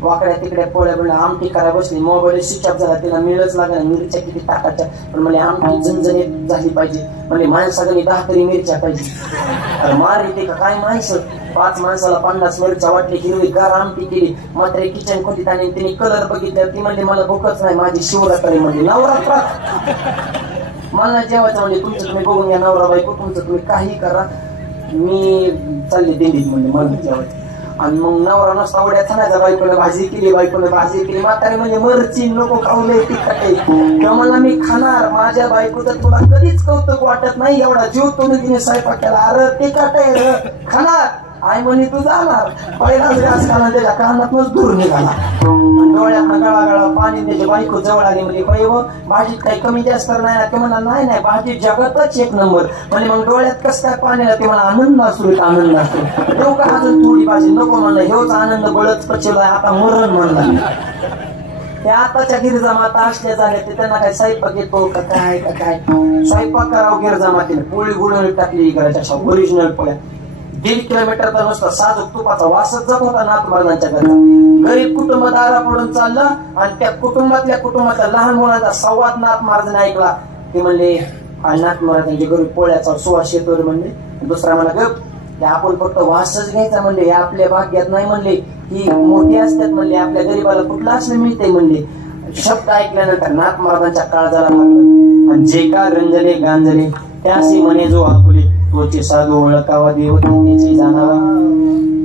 वाकड्या तिकड्या पोळ्या बिळ्या आमटी करा बसली. मोबाईल स्विच ऑफ झाला, तिला मिळच लागला. मिरच्या किती टाकायच्या, पण म्हणजे आमटी झणझणीत झाली पाहिजे. म्हणजे माणसाकडे 10 तरी मिरच्या पाहिजे. मार येते का काय माणसं. 5 माणसाला 50 मिरच्या वाटली, हिरवी गार आमटी केली. मात्र किचन खोलीत आणि तिने कलर बघितला. ती म्हणजे मला भूकच नाही, माझी शिवरात्री म्हणजे नवरात्रात मला जेवायचं. म्हणजे तुमचं तुम्ही बघून घ्या नवरा बायको, तुमचं तुम्ही काही करा, मी चालले दिंडीत म्हणजे मला जेवायचं. आणि मग नवरा नसता उड्या थानायचा, बायकोने भाजी केली, बायकोने भाजी केली. म्हातारी म्हणजे मरची नको खाऊ तिखट किंवा मला मी खाणार. माझ्या बायकोचं तुला कधीच कौतुक वाटत नाही, एवढा जीव तुम्ही तिने स्वयंपाक केला. अरे तिखट आहे खाणार. आई म्हणे तू जाणार. पहिलाच घास खाणार, त्याच्या कानातूनच दूर निघाला. डोळ्यातनं गळा पाणी. त्याची बायको जवळ आली, म्हणजे बाई भाजीत काही कमी जास्त नाही ना. ते म्हणा नाही नाही, भाजी जगातच 1 नंबर. म्हणजे मग डोळ्यात कसं काय पाण्याला, ते मला आनंद असतो, आनंद असतो. देऊ का अजून थोडी भाजी, नको म्हणलं. हेच आनंद बळच पचवलाय, आता मरण म्हणला. त्या आताच्या गिरजा माता असल्या झाल्या, ते त्यांना काय स्वयंपाक येतो का काय का काय. स्वयंपाक करावं गिरजा मातेने. पोळी गुळवणी टाकली करायच्या ओरिजिनल पोळ्या. 1.5 किलोमीटरचा नुसता साजूक तुपाचा वासच जात होता नाथ महाराजांच्या घरात. गरीब कुटुंब दारा पडून चाललं आणि त्या कुटुंबातल्या लहान मुलांचा संवाद नाथ महाराजांनी ऐकला. ते म्हणले नाथ महाराजांचे गरीब पोळ्याचा सुवास येतो म्हणले. दुसरा म्हणा गप, आपण फक्त वासच घ्यायचा म्हणले, हे आपल्या भाग्यात नाही म्हणले, ही मोठी असतात म्हणले, आपल्या गरीबाला कुठला असं मिळते म्हणले. शब्द ऐकल्यानंतर नाथ महाराजांच्या काळजाला लागलं. आणि जे का रंजले गांजले त्याशी म्हणे जो आपुले, तोचे साधू ओळखावा देव त्याची जाणावा.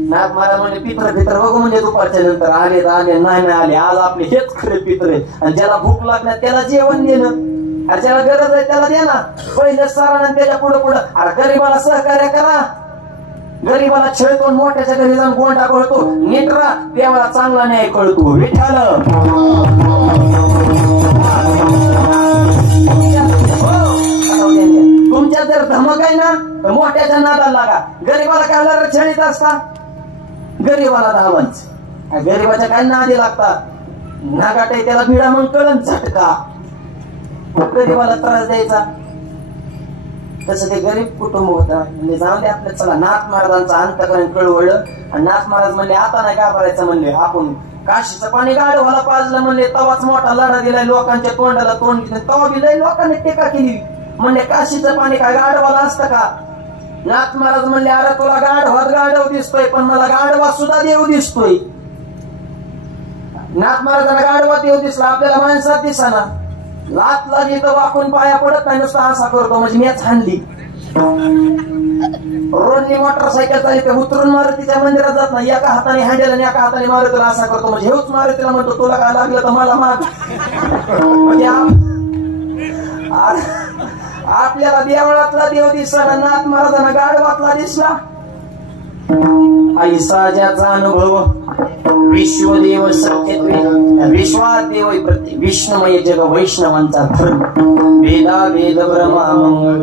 नाथ महाराज म्हणजे पित्र बघू म्हणजे दुपारच्या नंतर आले नाही आले. आज आपले हेच खरे पित्र आहेत. आणि ज्याला भूक लागणार त्याला जेवण देणं, अरे ज्याला गरज आहे त्याला देणार. पहिलं सारण त्याच्या पुढं अरे गरीबाला सहकार्य करा. गरीबाला छळतो, मोठ्याच्या घरी जाऊन गोंडा कळतो. नीट राहा, देवाला चांगला न्याय कळतो. विठ्ठल तुमच्या जर धमक आहे ना तर मोठ्याच्या नादाला लागा. गरीबाला काय छळीत असता, गरीबाला धावांच. गरीबाच्या काय नादी लागतात. नागाट आहे त्याला भिडा मग कळण झटका. गरीबाला त्रास द्यायचा. तसं ते गरीब कुटुंब होतं. म्हणजे जाऊन दे आपल्या. चला नाथ महाराजांचा अंतकरण कळवळलं. आणि नाथ महाराज म्हणले आता नाही घाबरायचं म्हणले. आपण काशीचं पाणी गाढवाला पाजलं म्हणले, तवाच मोठा लढा दिलाय. लोकांच्या तोंडाला तोंड दिलं, तवा बी लय लोकांनी टीका केली. म्हणले काशीचं पाणी काय गाढवाला असतं का. नाथ महाराज म्हणले अरे तुला गाढवात गाढव दिसतोय, पण मला गाढवा सुद्धा देव दिसतोय. नाथ महाराजांना गाढवा देव दिसला, आपल्याला माणसात दिसाना. लात लागली तर वाकून पाया पडत नाही, नुसता असा करतो म्हणजे मीच हाणली. रोडनी मोटरसायकल चालली ते उतरून मारुतीच्या मंदिरात जात नाही. एका हाताने हँडल आणि एका हाताने मारुतीला असा करतो म्हणजे हेच मारुतीला म्हणतो तुला काय लागलं तर मला माग. म्हणजे आपल्याला देवळातला देव दिसला, नाथ महाराजांना गाढवातला दिसला. ऐसा ज्याचा अनुभव विश्वदेव सत्य विश्वात देव प्रत्येक विष्णुमय जग वैष्णवांचा धर्म वेदा वेद ब्रह्मा मंगळ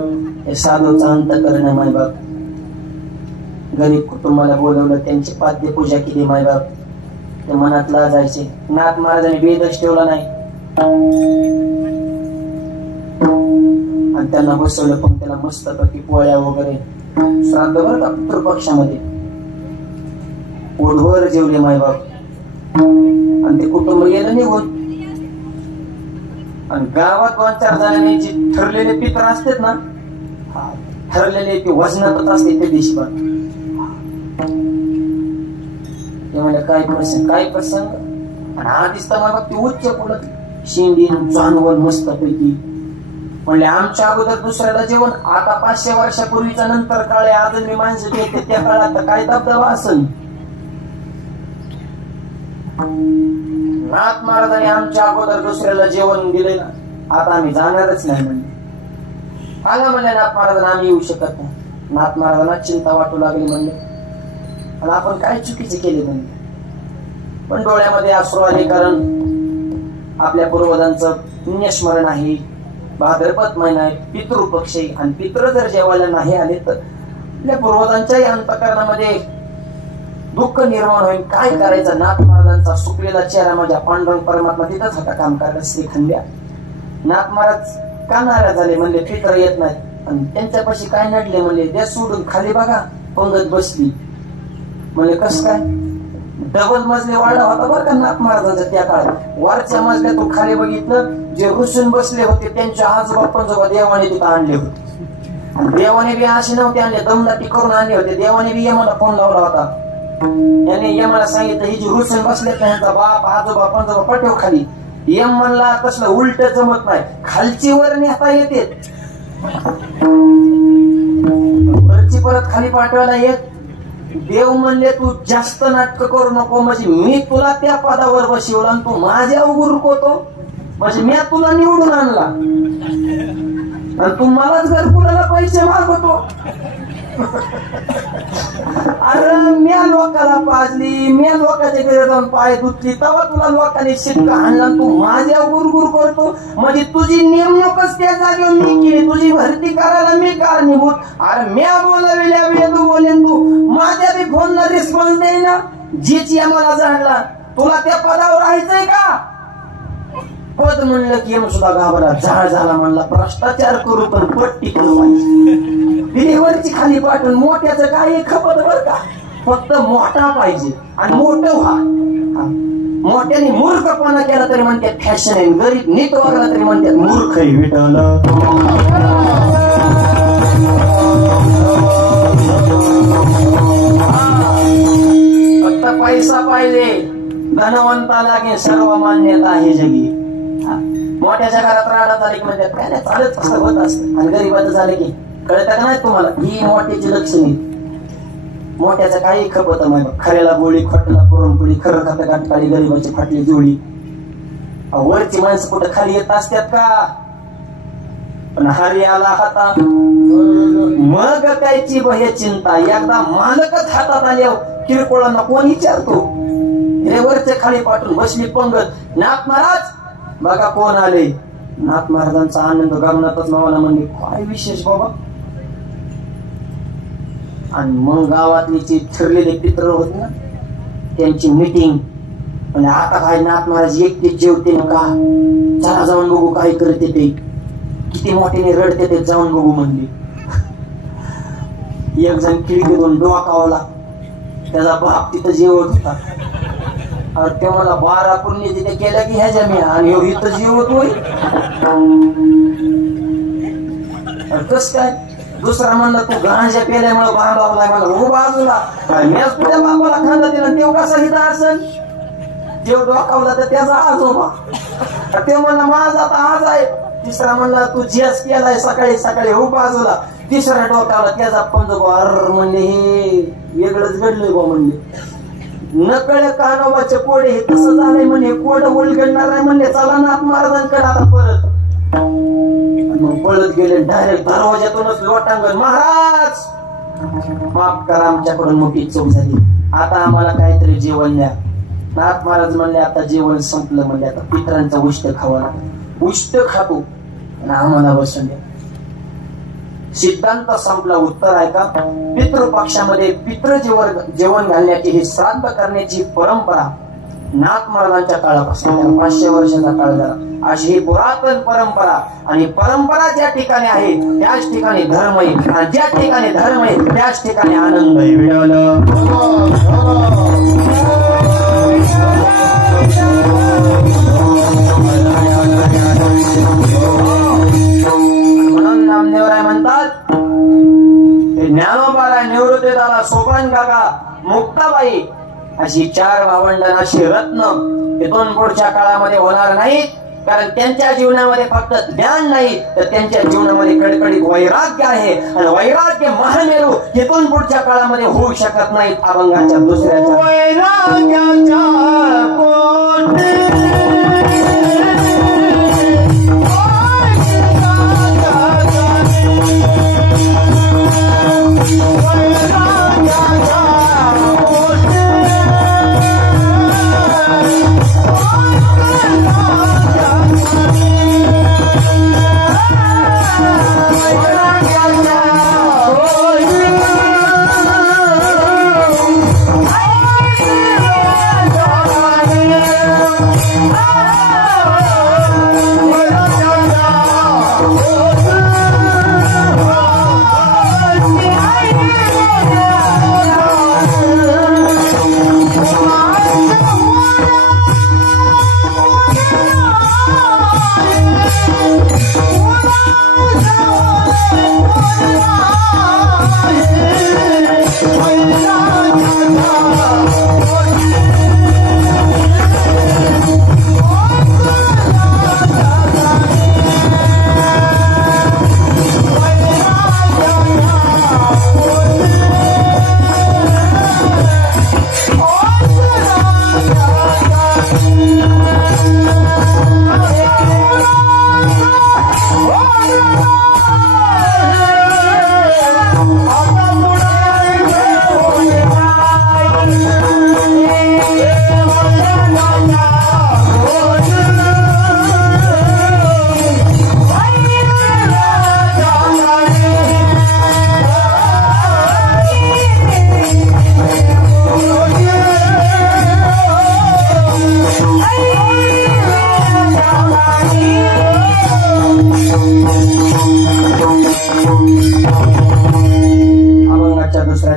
हे साधूचा अंत करणं. मायबाप गरीब कुटुंबाला बोलवलं, त्यांची पाद्य पूजा केली. मायबाप ते मनात लाजायचे. नाथ महाराजांनी वेदच ठेवला नाही आणि त्यांना बसवलं, पण त्याला मस्तपैकी पोळ्या वगैरे श्राद्ध बरं का पितृपक्षामध्ये पोटभर जेवले मायबाप. आणि ते कुटुंब गेलं निघून. आणि गावात 2-4 जणांनी जे ठरलेले पित्र असतात ना, ठरलेले ते वजनातच असते ते दिवशी. ते म्हणजे काय प्रसंग. आणि आधीच तर मायबाप ते उच्च पुढं शेंडी जानवर मस्तपैकी म्हणले आमच्या अगोदर दुसऱ्याला जेवण. आता 500 वर्षापूर्वीच्या नंतर काळे आदमी माणसं घेते, त्या काळात काय दबदबा असेल. नाथ महाराजांनी आमच्या अगोदर दुसऱ्याला जेवण दिले ना, आता आम्ही जाणारच नाही म्हणले. आला म्हणले नाथ महाराजांना आम्ही येऊ शकत नाही. नाथ महाराजांना चिंता वाटू लागली म्हणले, आणि आपण काय चुकीचे केले म्हणले. पण डोळ्यामध्ये अश्रू आले, कारण आपल्या पूर्वजांचं पुण्यस्मरण आहे. भाद्रपद महिना आहे, पितृपक्ष आहे. आणि पितृ जर जेवायला नाही आले तर आपल्या पूर्वजांच्याही अंतःकरणामध्ये दुःख निर्माण होईल. काय करायचं. नाथ महाराजांचा सुकलेला चेहरा माझ्या पांडुरंग परमात्मा तिथंच होता काम करायला श्रीखंड्या. नाथ महाराज का नाराज झाले म्हणले, पित्र येत नाही. आणि त्यांच्यापाशी काय नडले म्हणले, द्या सोडून खाली बघा पंगत बसली. म्हणले कस काय. डबल मजले वाडा होता बरं का नाथ महाराजांचा त्या काळात. वरच्या मजल्यातून खाली बघितलं, जे रुसून बसले होते त्यांच्या आजोबा पंजोबा देवाने तिथं आणले होते. आणि देवाने बी असे नव्हते आणले, दमदाटी करून आणले होते. देवाने बी यमाला फोन लावला होता. याने यमाला सांगितलं, ही जी रुसून बसले त्यांचा बाप आजोबा पंजोबा पटव खाली. यम म्हणला तसलं उलट जमत नाही, खालची वर नेता येते, वरची परत खाली पाठवायला येत. देव म्हणले तू जास्त नाटक करू नको, म्हणजे मी तुला त्या पदावर बसवलं आणि तू माझ्या उभं रुकवतो. म्हणजे मी तुला निवडून आणला आणि तू मलाच घरकुलाला पैसे मागवतो. अरे म्या लोकाला पाजली, म्या लोकांच्या घरी जाऊन पाय धुतली, तेव्हा तुला लोकांनी शिक्का आणला, तू माझ्या गुरगुर करतो. म्हणजे तुझी नेमणूकच त्या जागेवर मी केली, तुझी भरती करायला मी कारणीभूत. अरे म्या बोलाविल्या वेदू बोलेन, तू माझ्या बी फोनला रिस्पॉन्स देईना. जीची आम्हाला जाणला, तुला त्या पदावर राहायचंय का. पद म्हणलं की एम सुद्धा घाबरा, झाड झाला म्हणला भ्रष्टाचार करू पण पट्टी करू पाहिजे. विहिरीवरची खाली पाठवून मोठ्याचं काही खपत बर का, फक्त मोठा पाहिजे आणि मोठं व्हा. मोठ्याने मूर्खपणा केला तरी म्हणतात फॅशन आहे, गरीब नीट वागला तरी म्हणतात मूर्ख आहे. विठ्ठल फक्त पैसा पाहिजे, धनवंता लागे सर्व मान्यता आहे जगी. मोठ्याच्या घरात राहण्यात झाले की म्हणतात काय नाही चालत कसं होत असतं. आणि गरीबाचं झालं की कळत का नाही तुम्हाला, ही मोठ्याची लक्षणे. मोठ्याचं काही खपत माय, खऱ्याला गोळी खोटला पुरणपोळी, खरं खातं गाठकाळी गरीबाची फाटली जोडी. वरची माणसं कुठं खाली येत असतात का. पण हरी आला हाता मग कायची भय चिंता. एकदा मालकच हातात आल्यावर किरकोळांना कोण विचारतो. हे वरचे खाली पाठवून बसली पंगत. नाथ महाराज बघा कोण आले. नाथ महाराजांचा आनंद गगनातच मावाला म्हणले काय विशेष बाबा. आणि मग गावातली जे ठरलेले पित्र होते ना त्यांची मीटिंग. म्हणजे आता काय नाथ महाराज एकटेच जेवते का, चला जाऊन बघू काय करते ते, किती मोठ्याने रडते ते, जाऊन बघू म्हणले. एक जण खिडकीतून डोकावला, त्याचा बाप तिथं जेवत होता. ते मला 12 पुण्य तिथे केल्या की ह्याच्या मी, आणि इथं जेवत होय कस काय. दुसरा म्हणला तू गांजा पेल्यामुळे बांधावलाय मला हो बाजूला, मीच तुझ्या बापाला खांदा दिला, तेव कसा हिता असेल. जेव डोकावला तर त्याचा आजोबा, ते म्हणला माझा आता आज आहे. तिसरा म्हणला तू जेस केलाय सकाळी सकाळी हो बाजूला. तिसरा डोकावला त्याचा पंजोबा. अर म्हणले हे वेगळंच घडलंय बा म्हणले. नकळ्या कानोबाचे कोडे हे कसं झालंय म्हणे, कोड उलगडणार आहे म्हणले, चला नाथ महाराजांकडे आता परत. गेले डायरेक्ट दरवाजातूनच लोटांगण, महाराज माफ करा, आमच्याकडून मोठी चूक झाली, आता आम्हाला काहीतरी जेवण द्या. नाथ महाराज म्हणले आता जेवण संपलं, म्हणले आता पितरांचा उष्ट खावा लागला. उष्ट खातो आणि आम्हाला बसून द्या. सिद्धांत संपला. उत्तर आहे का? पितृपक्षामध्ये पितृ जेवण घालण्याची ही श्राद्ध करण्याची परंपरा नाथ महाराजांच्या काळापासून 500 वर्षाचा काळ झाला. अशी ही पुरातन परंपरा, आणि परंपरा ज्या ठिकाणी आहे त्याच ठिकाणी धर्म आहे, आणि ज्या ठिकाणी धर्म आहे त्याच ठिकाणी आनंद आहे. म्हणून नामदेवराय म्हणतात ज्ञानोबाला, निवृत्तीदाला, सोपान काका, मुक्ताबाई अशी 4 भावंडं, अशी रत्न इथून पुढच्या काळामध्ये होणार नाहीत. कारण त्यांच्या जीवनामध्ये फक्त ज्ञान नाही तर त्यांच्या जीवनामध्ये कडकडीत वैराग्य आहे, आणि वैराग्य महामेरू इथून पुढच्या काळामध्ये होऊ शकत नाहीत. अभंगाच्या दुसऱ्याच्या वैराग्याच्या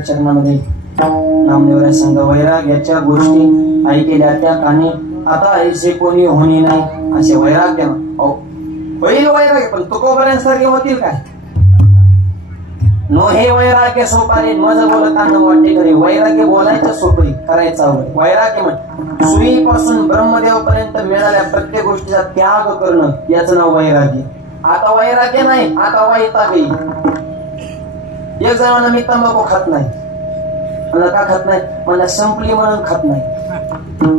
चरणामध्ये नामदेवराय संघ वैराग्याच्या गोष्टी ऐकल्या त्या कानी आता ऐसे कोणी होणी नाही असे वैराग्य होईल. वैराग्य पण तुकोबऱ्यांसारखे होतील काय? नो हे वैराग्य सोपारे मज बोलताना वाटे करे. वैराग्य बोलायचं सोपे, करायचं अवघड. वैराग्य म्हणजे सुईपासून ब्रह्मदेव पर्यंत मिळाल्या प्रत्येक गोष्टीचा त्याग करणं, याचं नाव वैराग्य. आता वैराग्य नाही, आता वैताग येईल. एक जणांना मी तंबाखू खात नाही, मला का खात नाही? मला संपली म्हणून खात नाही.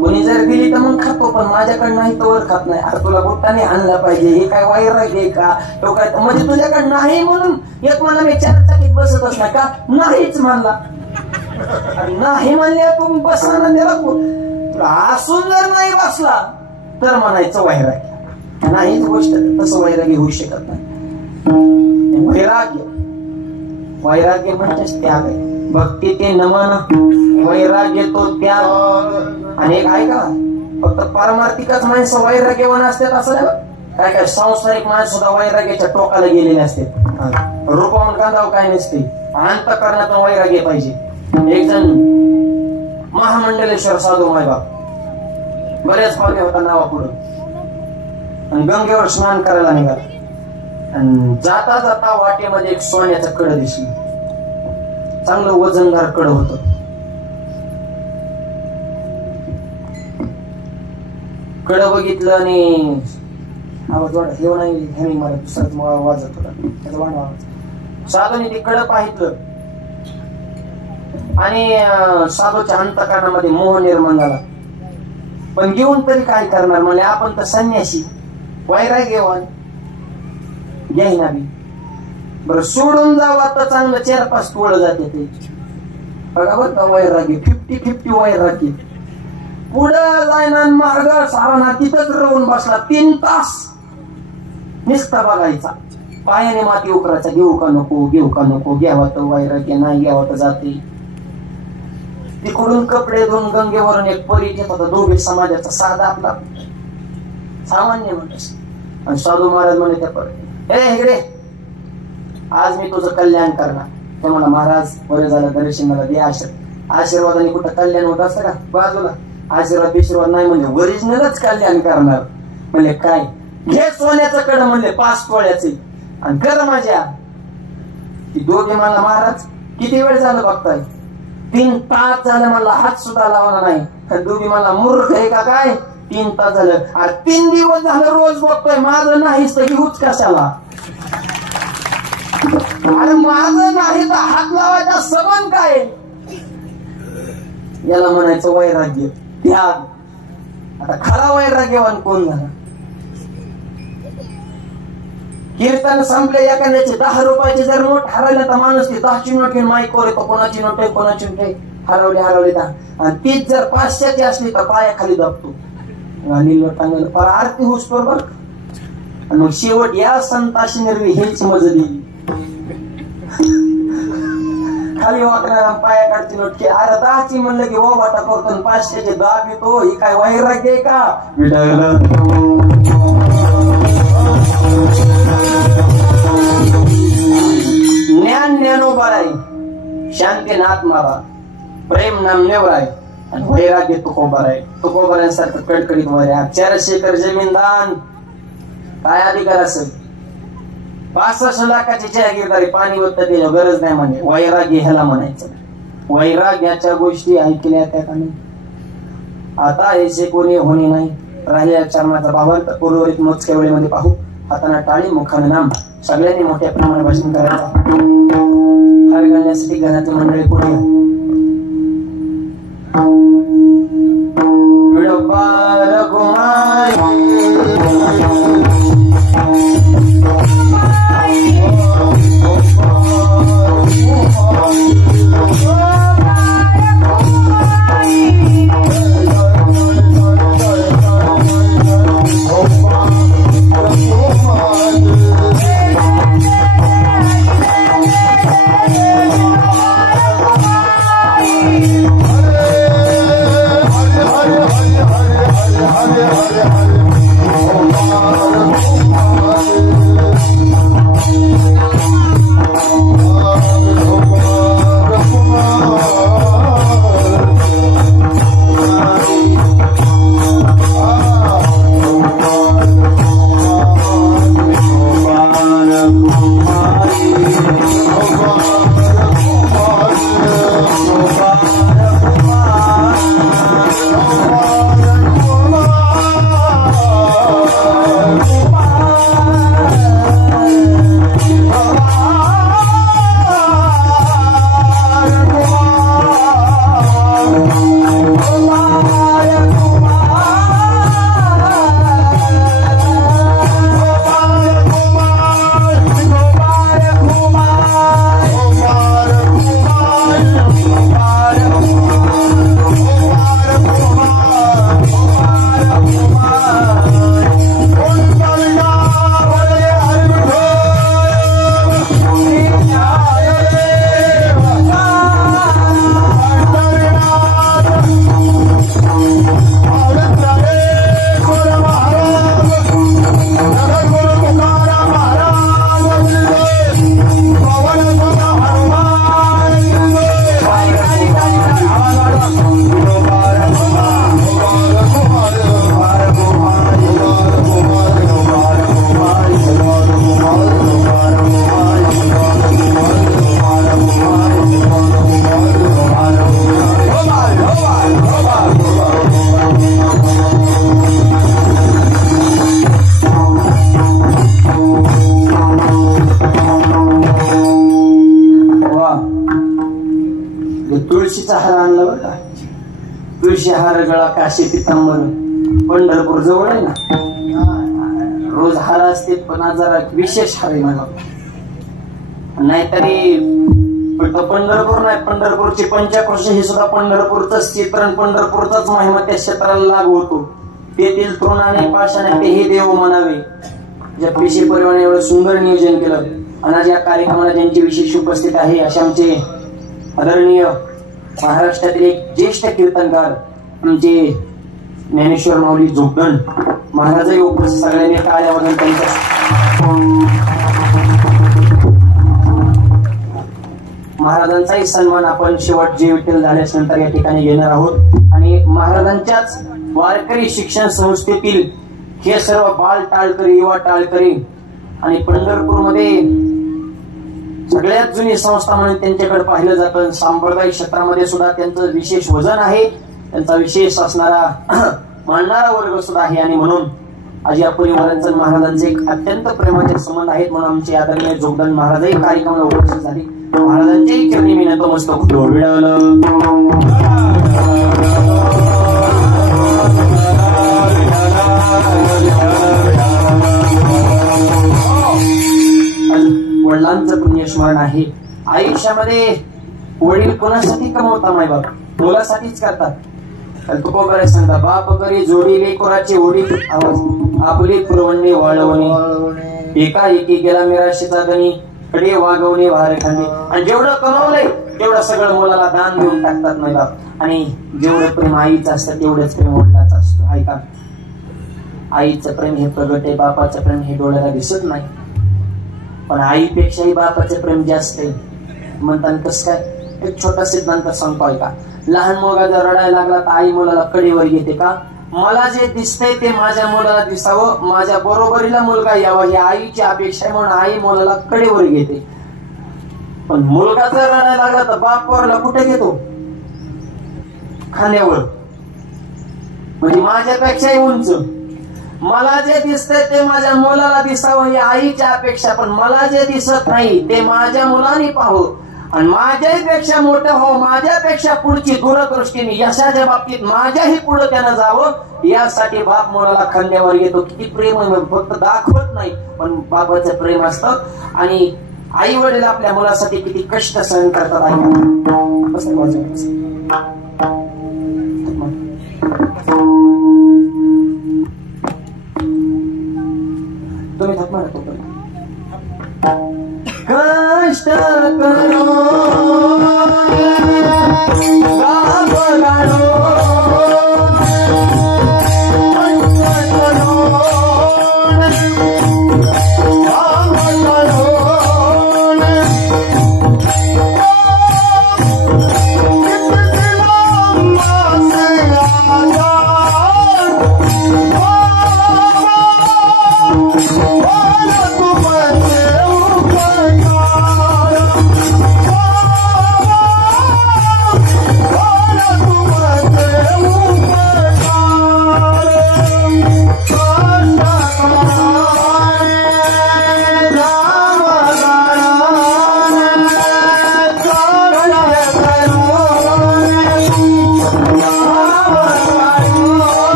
कोणी जर दिली तर मग खातो, पण माझ्याकडे नाही तर खात नाही. अरे तुला बुट्टाने आणला पाहिजे, हे काय वैराग्य आहे का? तो काय म्हणजे तुझ्याकडे नाही म्हणून एक मला मी 4 चाकीत बसतच नाही का? नाहीच म्हणला, नाही म्हणले तू बसणार त्याला. तुला असून जर नाही बसला तर म्हणायचं वैराग्य. नाहीच गोष्ट, तसं वैराग्य होऊ शकत नाही. वैराग्य म्हणजेच त्याग आहे. भक्ती ते नमन, वैराग्य तो त्याग. आणि एक ऐका, फक्त पारमार्थिकच माणसं वैराग्यवान असतात असं नाही. काय काय सांसारिक माणसं सुद्धा वैराग्याच्या टोकाला गेलेले असतात. रूपावून कांदाव काय नसते, अंतःकरणातून वैराग्य पाहिजे. एक जण महामंडलेश्वर साधू मायबाप बरेच पावले होता नावापुढं, आणि गंगेवर स्नान करायला निघाला. आणि जाता जाता वाटेमध्ये एक सोन्याचं कड दिसलं, चांगलं वजनदार कड होत. कड बघितलं आणि आवाज वाढ हे नाही, हे मला दुसरा वाजत होता त्याचा वाढ. साधूने ते कड पाहितलं आणि साधूच्या अंतःकरणामध्ये मोह निर्माण झाला. पण घेऊन तरी काय करणार? म्हणजे आपण तर संन्यासी, वैराग्यवान, घ्यायना बी. बरं सोडून जावा तर चांगलं 4-5 तोळ जाते ते बघा बरं का वैरागी 50-50 वैरागी पुढं जायना मार्ग सारा तिथंच राहून बसला 3 तास निस्ता बघायचा पायाने माती उकरायचा घेऊ का नको घ्यावा तर वैराग्य नाही घ्यावा तर जाते तिकडून कपडे धुवून गंगेवरून एक परी घेत होता दोघे समाजाचा साधा आपला सामान्य म्हणत आणि साधू महाराज म्हणे त्या परी हे इकडे आज मी तुझं कल्याण करणार ते म्हणा महाराज बरं झालं दर्शन मला दे आशीर्वादाने कुठं कल्याण होत असतं का बाजूला आशीर्वाद नाही म्हणजे ओरिजिनलच कल्याण करणार म्हणले काय घे सोन्याचं कड म्हणले 5 तोळ्याचे आणि कर माझ्या ती दोघे मला महाराज किती वेळ झालं बघताय 3 तास झालं मला हात सुद्धा लावला नाही दोघी मला मूर्ख आहे का काय 3 तास झालं अरे 3 दिवस झालं रोज बघतोय माझं नाहीच तर घेऊच कशाला अरे माझं नाही तर हात लावायचा सबंध काय याला म्हणायचं वैराग्य त्याग आता खरा वैराग्यवान कोण झाला कीर्तन संपले एखाद्याचे 10 रुपयाची जर नोट हरवली तर माणूस ती 10ची नोट घेऊन माईकवर येतो कोणाची नोट आहे कोणाची नोट आहे हरवली 10 आणि तीच जर 500ची असली तर पायाखाली दाबतो आणि लोटांगण पर आरती होस बरोबर आणि मग शेवट या संताशी निर्वी हेच मजली खाली वाकणारा पाया काढची नोट की अरे 10ची म्हणलं की वाटा करतो 500चे दाब येतो ही काय वैराग्य आहे का ज्ञान ज्ञानोबा आहे शांती नाथ मारा प्रेम नाम नेवराय आणि वैराग्य तुकोबारासारखं कडकडीत वैराग्य 400 एकर जमीनदान काय अधिकार असेल 65 लाखाची जहागीरदारी पाणी होत त्याची गरज नाही म्हणजे वैराग्य ह्याला म्हणायचं वैराग्याच्या गोष्टी ऐकल्या त्या का नाही आता हे कोणी होणे नाही राहिल्या चरणाचा भावार्थ उर्वरित मोजक्या वेळेमध्ये पाहू हाताना टाळी मुखाने नाम सगळ्यांनी मोठ्या प्रमाणात भाषण करायचं हार घालण्यासाठी घरातील मंडळी पुढे तुळशीचा हार आणला बरं का तुळशी हार गळा काशी पितांबर पंढरपूर जवळ आहे ना रोज हार असते पण आज जरा विशेष हार आहे मला नाहीतरी फक्त पंढरपूर नाही, पंढरपूरची पंचक्रोश हे सुद्धा पंढरपूरच चित्रण, पंढरपूरचाच महिमा त्या क्षेत्राला लागू होतो. तेथील तृणाने पाशाने तेही देव म्हणावे. ज्या पेशे परिवाराने एवढं सुंदर नियोजन केलं आणि आज या कार्यक्रमाला ज्यांची विशेष उपस्थित आहे असे आमचे आदरणीय महाराष्ट्रातील एक ज्येष्ठ कीर्तनकार आमचे ज्ञानेश्वर माऊली जोगदंड महाराजही उपस्थित. सगळ्यांनी टाळ्या वाजवून त्यांचा महाराजांचाही सन्मान आपण शेवट जे विठ्ठल झाल्याच्या नंतर या ठिकाणी घेणार आहोत. आणि महाराजांच्याच वारकरी शिक्षण संस्थेतील हे सर्व बाल टाळकरी, युवा टाळकरी आणि पंढरपूरमध्ये सगळ्यात जुनी संस्था म्हणून त्यांच्याकडे पाहिलं जातं. सांप्रदायिक क्षेत्रामध्ये सुद्धा त्यांचं विशेष वजन आहे, त्यांचा विशेष असणारा मानणारा वर्ग सुद्धा आहे. आणि म्हणून आज या परिवारांचं महाराजांचे एक अत्यंत प्रेमाचे संबंध आहेत. म्हणून आमचे आदरणीय जोगदंड महाराजही कार्यक्रमाला उपस्थित झाले. महाराजांच्याही चरणी मी नतमस्तक विडवलं. वडिलांचं पुण्यस्मरण आहे. आयुष्यामध्ये वडील कोणासाठी कमवता माय बाप, मुलासाठीच करतात. तुकोबारे सांगता बाप करी जोडी लेकराची ओढी आपली पुरवणी वाळवणी एका एकी गेला मिराशीचा गणी कडे वागवणे वारे खाणे. आणि जेवढं कमवलंय तेवढं सगळं मुलाला दान देऊन टाकतात माय बाप. आणि जेवढं प्रेम आईचं असतं तेवढंच प्रेम वडिलाचं असतं. ऐका, आईचं प्रेम हे प्रगट आहे, बापाचं प्रेम हे डोळ्याला दिसत नाही. पण आईपेक्षाही बापाचं प्रेम जास्त आहे म्हणतात. कसं काय? एक छोटा सिद्धांत सांगतो ऐका. लहान मुलगा जर रडायला लागला तर आई मुलाला कडेवर घेते का? मला जे दिसतंय ते माझ्या मुलाला दिसावं, माझ्या बरोबरीला मुलगा यावा ही आईची अपेक्षा म्हणून आई मुलाला कडेवर घेते. पण मुलगा जर रडायला लागला तर बाप पोराला कुठे घेतो? खांद्यावर. म्हणजे माझ्यापेक्षाही उंच. मला जे दिसतंय ते माझ्या मुलाला दिसावं ही आईची अपेक्षा, पण मला जे दिसत नाही ते माझ्या मुलाने पाहावं आणि माझ्यापेक्षा मोठं हो, माझ्यापेक्षा पुढची दूरदृष्टीने यशाच्या बाबतीत माझ्याही पुढे त्यानं जावं यासाठी बाप मुलाला खांद्यावर घेतो. किती प्रेम फक्त दाखवत नाही पण बापाचं प्रेम असतं. आणि आई वडील आपल्या मुलासाठी किती कष्ट सहन करतात. तुम्ही थक मारा कष्ट करो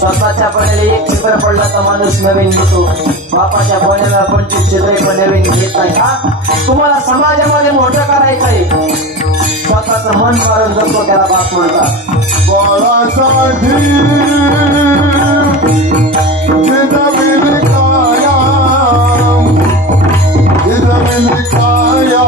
स्वतःच्या पणाला एक छिद्र पडला तर माणूस नवीन घेतो. बापाच्या पणाला 25 छिद्रे पण नवीन घेत नाही. हा तुम्हाला समाजामध्ये मोठं करायचंय, स्वतःचं मन मारून जगतो त्याला बाप म्हणतात. काया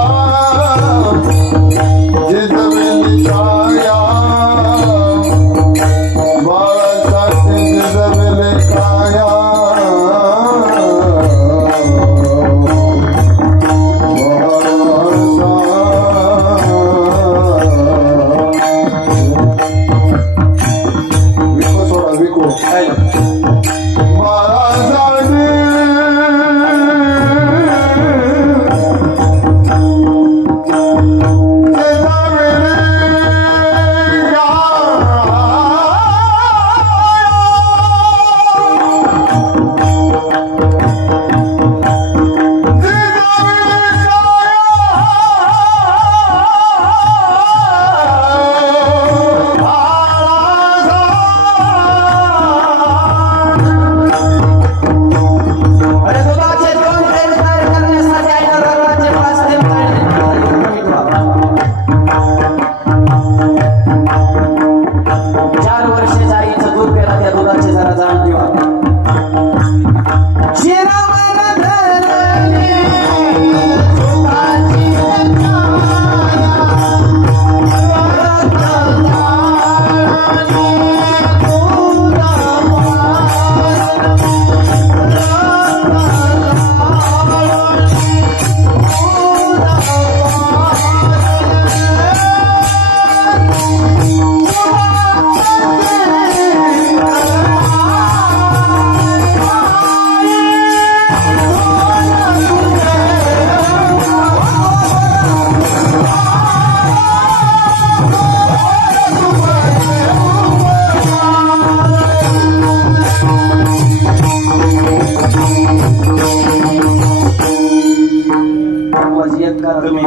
आवाज एक करा कमी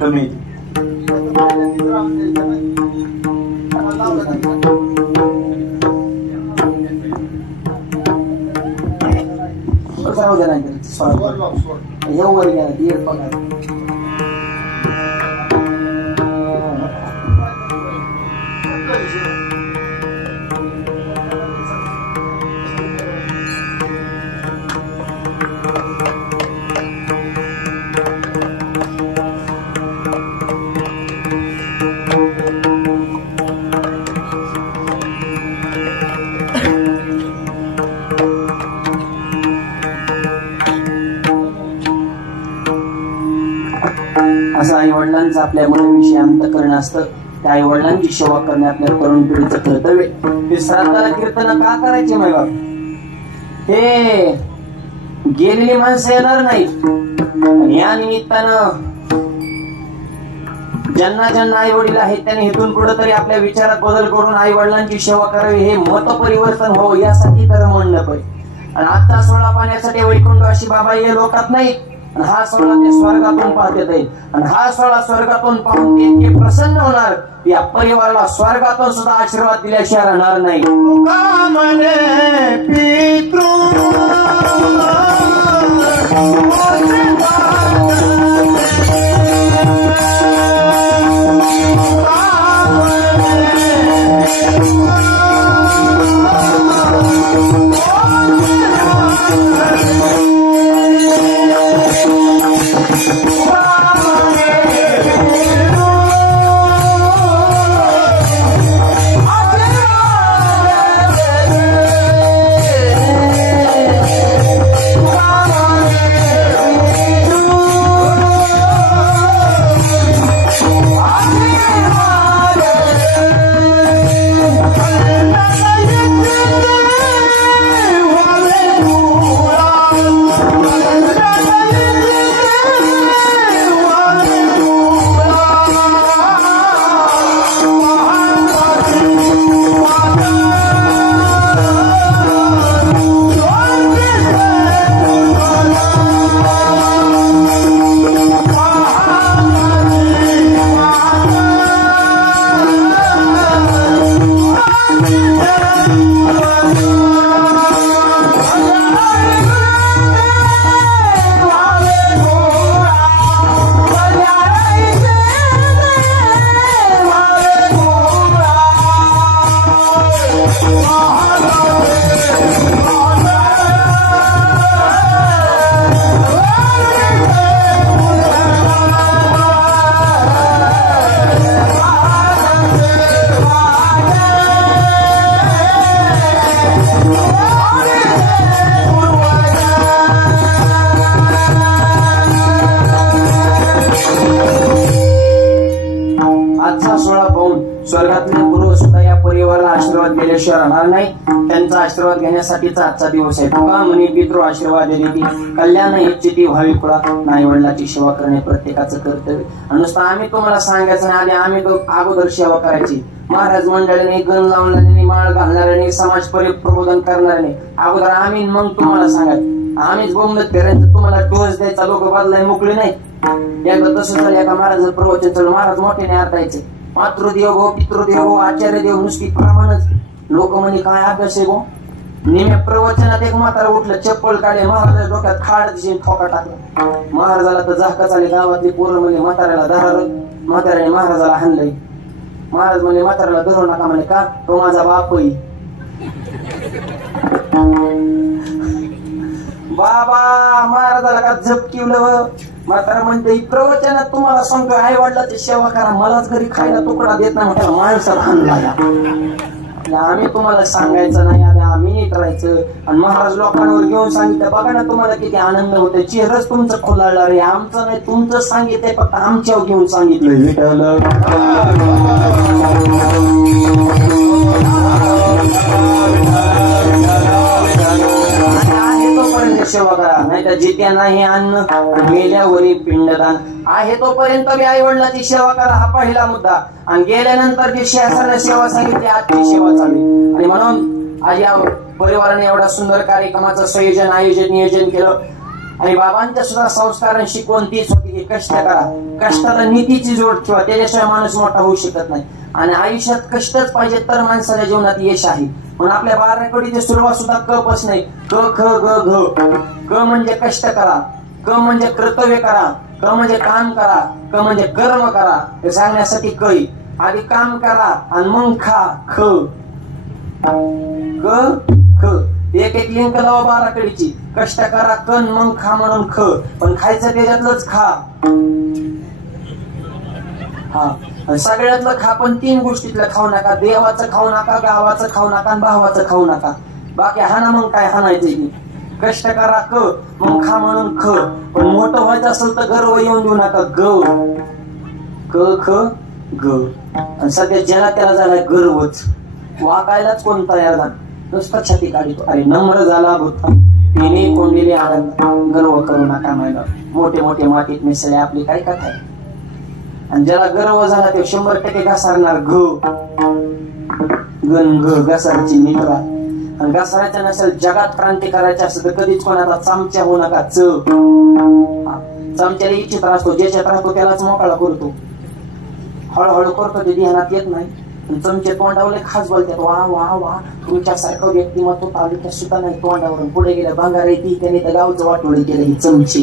कमी जाऊ दे नाही येऊ वर गेला ती एक पगार असं आई वडिलांचं आपल्या मुलांविषयी अंतःकरण असतं. त्या आई वडिलांची सेवा करणे आपल्या तरुण पिढीचं कर्तव्य. ते श्राद्धाला कीर्तन का करायचे माय बाप? हे गेलेली माणसं येणार नाहीत. या निमित्तानं ज्यांना ज्यांना आई वडील आहेत त्यांनी इथून पुढे तरी आपल्या विचारात बदल करून आई वडिलांची सेवा करावी, हे मत परिवर्तन हो यासाठी तर मंडप आहे. आणि आता सोळा पाण्यासाठी वैकुंठवासी बाबा हे लोकात नाही. हा सोहळा ते स्वर्गातून पाहत येईल आणि हा सोहळा स्वर्गातून पाहून ते इतके प्रसन्न होणार, या परिवाराला स्वर्गातून सुद्धा आशीर्वाद दिल्याशिवाय राहणार नाही. स्वर्गातले गुरु सुद्धा या परिवाराला आशीर्वाद दिल्याशिवाय राहणार नाही. त्यांचा आशीर्वाद घेण्यासाठीचा आजचा दिवस आहे. तुका म्हणे पितृ आशीर्वाद देती कल्याण इच्छिती व्हावी कुळा. आई वडिलांची सेवा करणे प्रत्येकाचं कर्तव्य. नुसतं आम्ही तुम्हाला सांगायचं नाही, आधी आम्ही तो अगोदर सेवा करायची. महाराज मंडळीने गण लावणाऱ्याने माळ घालणाऱ्याने समाज प्रबोधन करणाऱ्याने अगोदर आम्ही, मग तुम्हाला सांगायचं. आम्हीच बोंबलत फिरायचं, तुम्हाला टोच द्यायचा, लोक बदलाय मोकळे नाही. एकदा तसं झालं, एका महाराज प्रवचन चालू, महाराज मोठ्याने अर्धायचे. मातृदेव गो पितृदेव गो आचार्य देव नुसती प्रमाणच. लोक म्हणे काय अभ्यास आहे गो. नेहमी प्रवचनात एक म्हातारा उठलं, चप्पल काढले, महाराज डोक्यात खाड दिशेने ठोका टाकला. महाराजाला तर झाका चाले. गावातली पोरं म्हणजे म्हाताऱ्याला धरार. म्हाताऱ्याने महाराजाला हाणलंय. महाराज म्हणजे म्हाताऱ्याला धरू नका म्हणे. का? तो माझा बाप आहे. बाबा महाराजाला का झपकिवलं. म्हातारा म्हणते प्रवचनात तुम्हाला सांगतो आई वडिलांची सेवा करा, मलाच घरी खायला तुकडा देत नाही म्हटलं. माणसाला हाणला. आम्ही तुम्हाला सांगायचं नाही, आम्ही नीट राहायचं. आणि महाराज लोकांवर घेऊन सांगितलं, बघा ना तुम्हाला किती आनंद होतो. चेहराच तुमचं खोलाळला रे. आमचं नाही, तुमचं सांगितलंय, फक्त आमच्यावर घेऊन सांगितलंय. विठ्ठल सेवा करा, नाही तर जित्या नाही अन्न गेल्यावरी पिंडदान. आहे तोपर्यंत बी आई वडिलांची सेवा करा, हा पहिला मुद्दा. आणि गेल्यानंतर जी शासनाने सेवा सांगितली, आजची सेवा चालू. आणि म्हणून आज या परिवाराने एवढा सुंदर कार्यक्रमाचं संयोजन आयोजन नियोजन केलं. आणि बाबांच्या सुद्धा संस्कारांची शिकवण तीच होती की कष्ट करा, कष्टाला नीतीची जोड ठेवा, त्याच्याशिवाय माणूस मोठा होऊ शकत नाही. आणि आयुष्यात कष्टच पाहिजे तर माणसाच्या जीवनात यश आहे. म्हणून आपल्या बाराकडीची सुरुवात सुद्धा क पासून नाही. क ख ग घ. क म्हणजे कष्ट करा, क म्हणजे कर्तव्य करा, क म्हणजे काम करा, क म्हणजे कर्म करा. हे सांगण्यासाठी कै आधी काम करा आणि मग खा. ख क ख एक एक लिंक लावा बाराकडीची. कष्ट करा कन मग खा म्हणून ख, पण खायचं त्याच्यातलंच खा. हा सगळ्यातलं खा, पण 3 गोष्टीतलं खाऊ नका. देवाचं खाऊ नका, गावाचं खाऊ नका आणि भावाचं खाऊ नका. बाकी हाना मग काय हाणायचं की. कष्ट करा क मग खा म्हणून ख, पण मोठं व्हायचं असेल तर गर्व येऊन देऊ नका. ग क ख ग. आणि सध्या ज्याला त्याला झाला गर्वच, वाकायलाच कोण तयार झाला, नुसतं छाती काढतो. अरे नम्र झाला भूत तिने कोंडलेले आनंद. गर्व करू नका मैदा, मोठे मोठे मातीत मिसळे आपली काय कथा आहे. आणि ज्याला गर्व झाला ते 100% घसारणार. गण ग घसारची मित्रा. आणि घसाराच्या नसेल जगात क्रांती करायची असेल तर कधीच कोणाला चमच्या होऊ नका. चमच्याला इच्छित असतो, ज्याच्यात राहतो त्यालाच मोकळा करतो. हळूहळू करतो ते ध्यानात येत नाही. चमचे तोंडावले खास बोलतात, वा वा वा तुमच्यासारखं व्यक्तिमत्व तालुक्यात सुद्धा नाही. तोंडावरून पुढे गेलं भांगार येते त्याने तर गावचं वाटोळी केलं. ही चमचे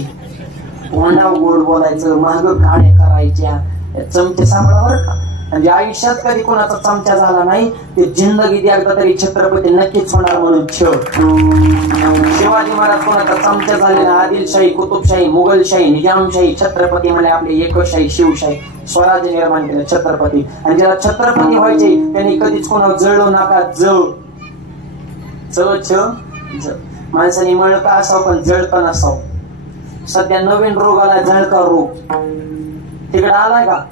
तोंडावर गोड बोलायचं, महाग काड्या करायच्या, चमचे सांभाळा बरं का. म्हणजे आयुष्यात कधी कोणाचा चमचा झाला नाही ते जिंदगीत एकदा तरी छत्रपती नक्कीच होणार म्हणून शिवाजी महाराज कोणाचा चमचा झालेला. आदिलशाही, कुतुबशाही, मुघलशाही, निजामशाही, छत्रपती म्हणजे आपले एकशाही, शिवशाही, स्वराज्य निर्माण केलं छत्रपती. आणि ज्याला छत्रपती व्हायचे त्यांनी कधीच कोणावर जळू नका. माणसाने मळका असावं पण जळका नसावं. सध्या नवीन रोग आलाय, जळका रोग. तिकडे आलाय का?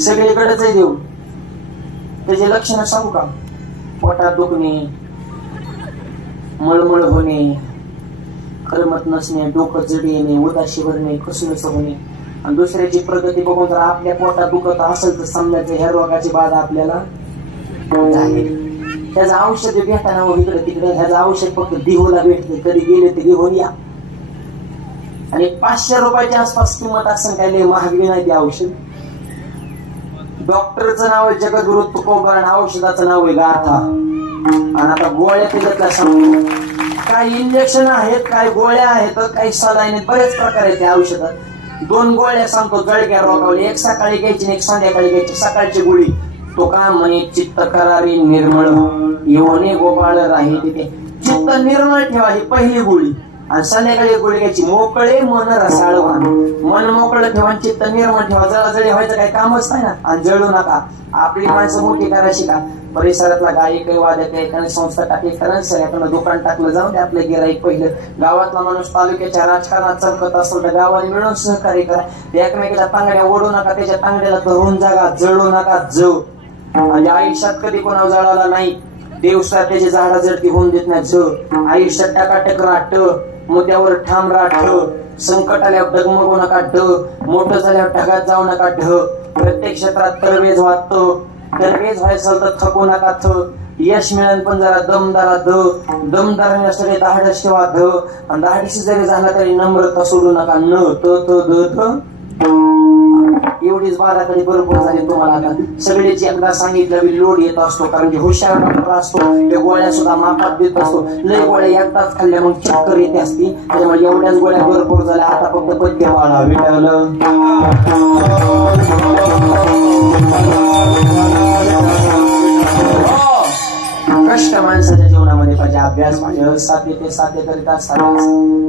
सगळीकडेच आहे देऊ. त्याचे लक्षण सांगू का? पोटात दुखणे, मळमळ होणे, करमत नसणे, डोकं जड येणे, उदाशी भरणे, कसुस होणे. आणि दुसऱ्याची प्रगती बघून जर आपल्या पोटात दुखत असेल तर समजायचं ह्या रोगाची बाधा आपल्याला आहे. त्याचं औषध भेटाना इकडे तिकडे. ह्याचं औषध फक्त देहूला भेटते. कधी गेले ते घेऊन या. आणि 500 रुपयाच्या आसपास किंमत असेल, काय लय महागडी नाही ते औषध. डॉक्टरचं नाव आहे जगद्गुरु तुकोबा आणि औषधाचं नाव आहे गाथा. आणि आता गोळ्या त्याच्यातल्या सांगतो. काही इंजेक्शन आहेत, काही गोळ्या आहेत, काही सलाईन आहेत, बरेच प्रकार आहेत त्या औषधात. 2 गोळ्या सांगतो जळक्या रोगावर. एक सकाळी घ्यायची, एक संध्याकाळी घ्यायची. सकाळची गोळी तो का म्हणे चित्त करारी निर्मळ येऊने गोपाळ राही तिथे. चित्त निर्मळ ठेवा ही पहिली गोळी. आणि संध्याकाळी गोळी घ्यायची मोकळे मन रसाळवा. मन मोकळं ठेवा, चित्त निर्मळ ठेवा. जळजळी व्हायचं काही कामच नाही ना. आणि जळू नका. आपली माणसं मोठी करायची का? परिसरातला गायक आहे, वादक आहे, एखादी संस्था टाकली कारण सगळ्याकडनं दुकान टाकलं जाऊन ते आपलं गिराईक पहिलं. गावातला माणूस तालुक्याच्या राजकारणात चमकत असेल तर गावाने मिळून सहकार्य करा. एकमेकाच्या तांगड्या ओढू नका, त्याच्या तांगड्याला धरून जागा. जळू नका. म्हणजे आयुष्यात कधी कोणावर जळाला नाही. देवसा त्याची झाडा जडती होऊन देत नाही. आयुष्यात टकाटक राहत, मुद्द्यावर ठाम राहत. संकट आल्यावर डगमगू नका. मोठं झाल्यावर ढगात जाऊ नका. प्रत्येक क्षेत्रात तरवेज वाटतो. तरवेज व्हायचं तर थकू नका. यश मिळेल पण जरा दमदारा. दमदार मिळण्यासाठी धाडस ठेवा. आणि धाडशी जरी झाला तरी नम्रता सोडू नका. एवढीच बाधा तरी भरपूर झाली तुम्हाला. आता सगळ्याची एकदा सांगितलं लोड येत असतो, कारण की हुशार डॉक्टर असतो. त्या गोळ्या सुद्धा मापात देत असतो. लय गोळ्या एकदाच खाल्ल्या मग चक्कर येते असती. त्याच्यामुळे एवढ्याच गोळ्या भरपूर झाल्या. आता फक्त पथ्य वाढा विटालं. कष्ट माणसाच्या जीवनामध्ये पाहिजे. अभ्यास पाहिजे. साध्य ते साध्य करीत असतात.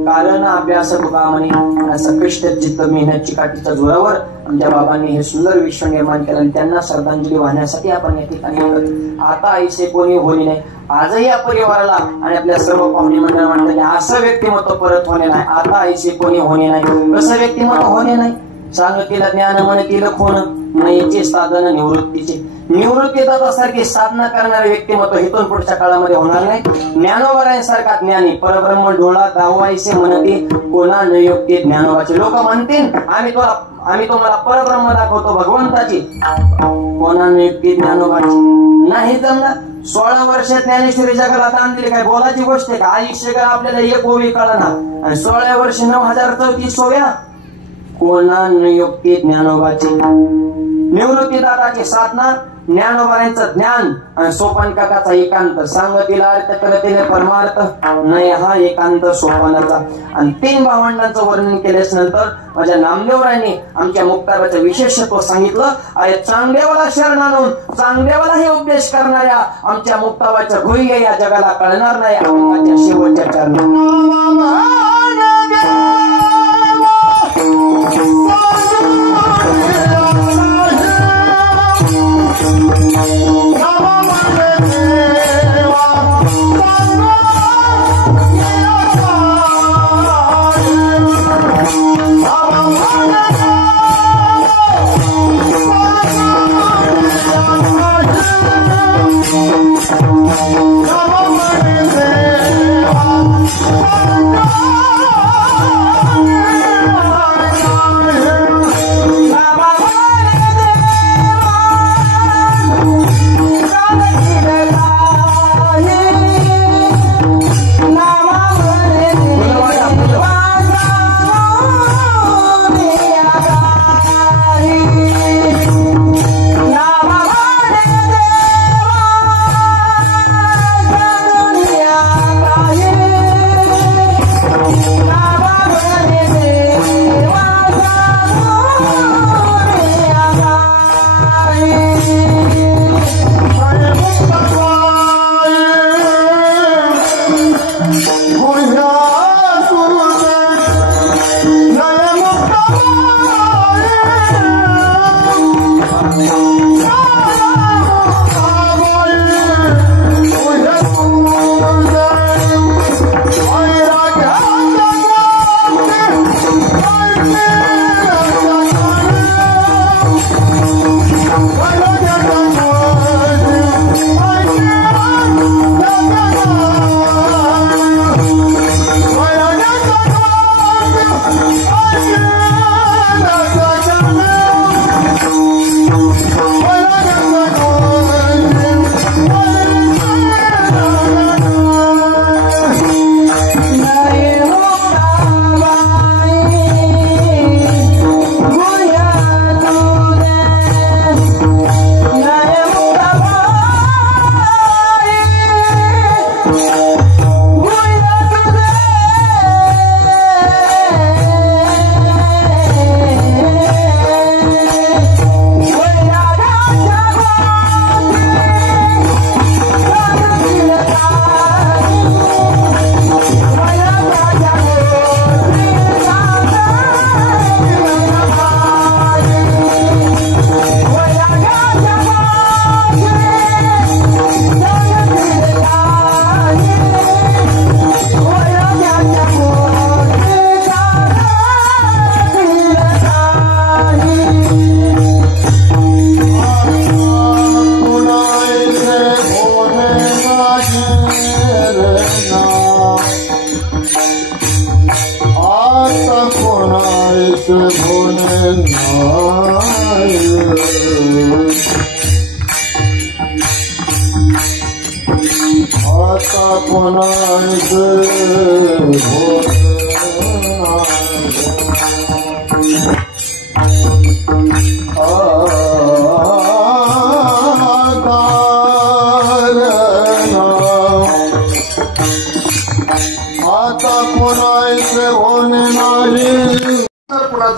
कारण अभ्यास तुका म्हणे असं कष्ट जिद्द मेहनत चिकाटीच्या जोरावर आमच्या बाबांनी हे सुंदर विश्व निर्माण केलं. आणि त्यांना श्रद्धांजली वाहण्यासाठी आपण या ठिकाणी आता ऐसे कोणी होणे नाही. आजही या परिवाराला आणि आपल्या सर्व पाहुणे मंडळ म्हणतात की असं व्यक्तिमत्व परत होणे नाही. आता ऐसे कोणी होणे नाही. कसं व्यक्तिमत्व होणे नाही? सांगतीला ज्ञान म्हणतील खोण याचे साधन निवृत्तीचे. निवृत्तीसारखी साधना करणारे व्यक्तिमत्व इथून पुढच्या काळामध्ये होणार नाही. ज्ञानोबरांसारखा ज्ञानी परब्रह्म डोळा दावायचे म्हणते कोणा न योग्य ज्ञानोबाचे. लोक म्हणतील आम्ही तुम्हाला परब्रह्म दाखवतो भगवंताची, कोणा न योग्य ज्ञानोबाची. नाही जमणार. 16 वर्षात ज्ञानेश्वरी जगाला दान दिले. काय बोलायची गोष्ट आहे का? आयुष्य काय आपल्याला एक ओवी कळना आणि 16 वर्ष 9034 ओव्या. कोणा नियुक्ती ज्ञानोबाची, निवृत्ती दादाची साधना, ज्ञानोबांचं ज्ञान आणि सोपान काकाचा एकांत. सांगतीला अर्थ करतेने परमार्थ नाही हा एकांत सोपानाचा. आणि 3 भावंडांचं वर्णन केल्यास नंतर माझ्या नामदेवरायांनी आमच्या मुक्ताबाचं विशेषत्व सांगितलं. अरे चांगदेवाला शरण आणून चांगदेवाला हे उपदेश करणाऱ्या आमच्या मुक्ताबाच्या गुह्य या जगाला कळणार नाही. आमच्या शेवटच्या चरणी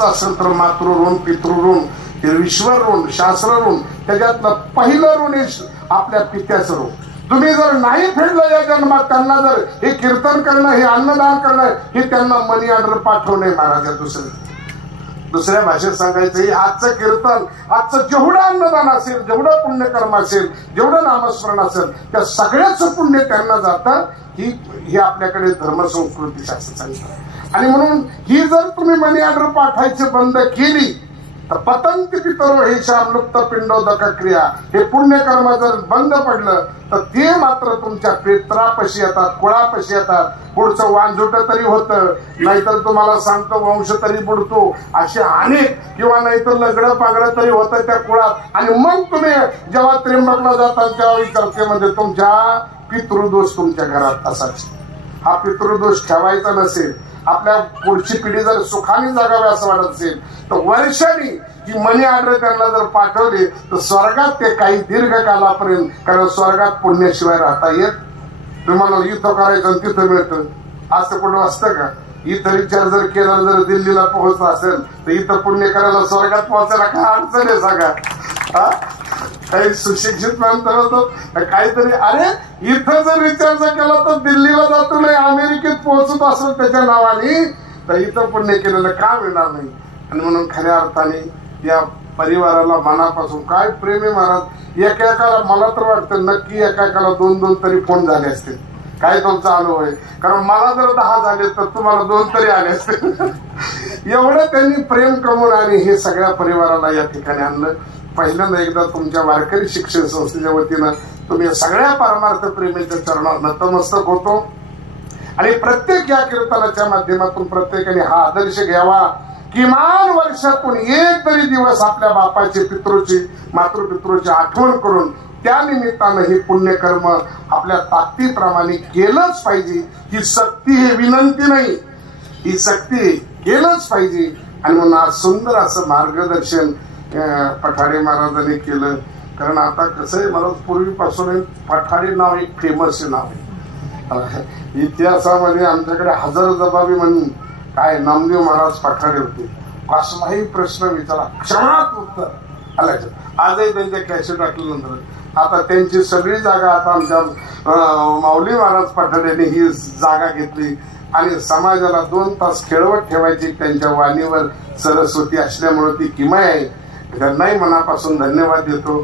असेल तर मातृ ऋण, पितृ ऋण, ईश्वर ऋण, शास्त्र ऋण, त्याच्यातलं पहिलं ऋण आपल्या पित्याचं ऋण. तुम्ही जर नाही फेडलं या जन्मात, त्यांना जर हे कीर्तन करणं, हे अन्नदान करणं, हे त्यांना मनी ऑर्डर पाठवणे महाराजा. दुसऱ्या भाषेत सांगायचं, आजचं कीर्तन, आजचं जेवढं अन्नदान असेल, जेवढं पुण्यकर्म असेल, जेवढं नामस्मरण असेल, त्या सगळ्याच पुण्य त्यांना जातं. ही आपल्याकडे धर्मसंस्कृती शास्त्र सांगतात. आणि म्हणून ही जर तुम्ही मनी ऑर्डर पाठवायची बंद केली तर पतंती पितरो हे शामलुप्त पिंडोदक क्रिया, हे पुण्यकर्म जर बंद पडलं तर ते मात्र तुमच्या पित्रापशी येतात, कुळापशी येतात. पुढचं वांझुट तरी होतं, नाहीतर तुम्हाला सांगतो वंश तरी बुडतो, असे अनेक, किंवा नाहीतर लग्न पागडं तरी होतं त्या कुळात. आणि मग तुम्ही जेव्हा त्र्यंबकला जातात तेव्हा विचारते म्हणजे तुमच्या पितृदोष तुमच्या घरात असाच. हा पितृदोष ठेवायचा नसेल, आपल्या पुढची पिढी जर सुखाने जगावी असं वाटत असेल तर वर्षांनी ही मनी ऑर्डर त्यांना जर पाठवली तर स्वर्गात ते काही दीर्घकालापर्यंत, कारण स्वर्गात पुण्याशिवाय राहता येत. तुम्हाला इथं करायचं आणि तिथं मिळतं असं कुठं असतं का? इथं विचार जर केला, जर दिल्लीला पोहोचला असेल तर इथं पुण्य करायला स्वर्गात पोहोचायला काय अडचण आहे सांगा? काही सुशिक्षित माणसं होतो काहीतरी, अरे इथं जर विचार केला तर दिल्लीला जातो नाही, अमेरिकेत पोहोचत असेल त्याच्या नावाने तर इथं पुण्य केलेलं का मिळणार नाही? आणि म्हणून खऱ्या अर्थाने या परिवाराला मनापासून काय प्रेम आहे महाराज. एकेकाला मला तर वाटतं नक्की एकेकाला 2-2 तरी फोन झाले असतील. काय तुमचा अनुभव आहे? कारण मला जर 10 झाले तर तुम्हाला 2 तरी आले असतील. एवढं त्यांनी प्रेम कमवून आणि हे सगळ्या परिवाराला या ठिकाणी आणलं. पहिल्यांदा एकदा तुमच्या वारकरी शिक्षण संस्थेच्या वतीनं तुम्ही सगळ्या परमार्थ प्रेमीच्या चरणात नतमस्तक होतो. आणि प्रत्येक या कीर्तनाच्या माध्यमातून प्रत्येकाने हा आदर्श घ्यावा, किमान वर्षातून एक तरी दिवस आपल्या बापाची, पितृची, मातृपितृची आठवण करून त्या निमित्तानं हे पुण्यकर्म आपल्या ताकदीप्रमाणे केलंच पाहिजे. ही सक्ती, ही विनंती नाही, ही सक्ती केलंच पाहिजे. आणि म्हणून आज सुंदर असं मार्गदर्शन पठाडे महाराजांनी केलं. कारण आता कसं आहे महाराज, पूर्वीपासून पठाडे नाव एक फेमस नाव आहे. इतिहासामध्ये आमच्याकडे हजर जबाबी म्हणून काय नामदेव महाराज पठाडे होते. कसलाही प्रश्न विचारा क्षणात उत्तर आल्याचं. आजही त्यांच्या कॅसेट टाकल्यानंतर आता त्यांची सगळी जागा आता आमच्या माऊली महाराज पठाडेने ही जागा घेतली. आणि समाजाला 2 तास खेळवत ठेवायची त्यांच्या वाणीवर सरस्वती असल्यामुळे ती किमया आहे. त्यांनाही मनापासून धन्यवाद देतो.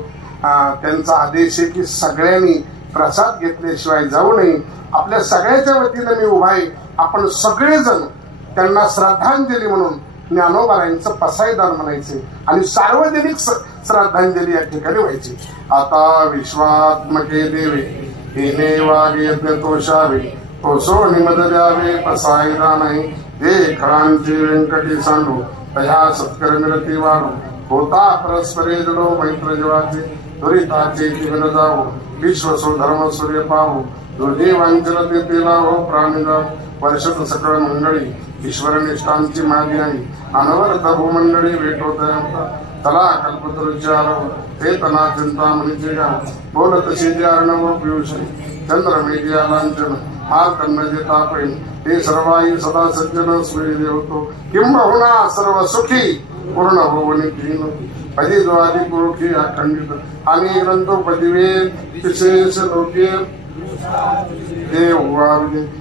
त्यांचा आदेश आहे की सगळ्यांनी प्रसाद घेतल्याशिवाय जाऊ नये. आपल्या सगळ्याच्या वतीनं मी उभा आहे. आपण सगळेजण त्यांना श्रद्धांजली म्हणून ज्ञानोबारायांचं पसायदार म्हणायचे आणि सार्वजनिक श्रद्धांजली या ठिकाणी व्हायची. आता विश्वात्मके देवे हेने वागे यज्ञ तोषावे, तोसो निमद द्यावे पसायदा नाही. ते खळांची व्यंकटी सांडू तया सत्कर मिळती वाढू. होता परस्परे जडो मैत्र जीवाचे, दुरिताचे जीवन जावो. विश्वसो धर्म सूर्य पाहू, दुर्देवांचल ते लावो. प्राणीला वर्षत सकळ मंडळी ईश्वर निष्ठांची मागी आहे. अनवर्थ भूमंडळी भेटवत तला कल्पतरुचार ते तना चिंता मनीचे गाव. बोलत शेजे अर्णव पियुष चंद्र मेघिया लांछन हार कन्नजे तापैन. हे सर्वाई सदा सज्जन स्मरी देवतो. किंबहुना सर्व सुखी पूर्ण भुवनी तीन. पदी द्वारी पुरुखी अखंडित आणि ग्रंथोपदिवे विशेष लोके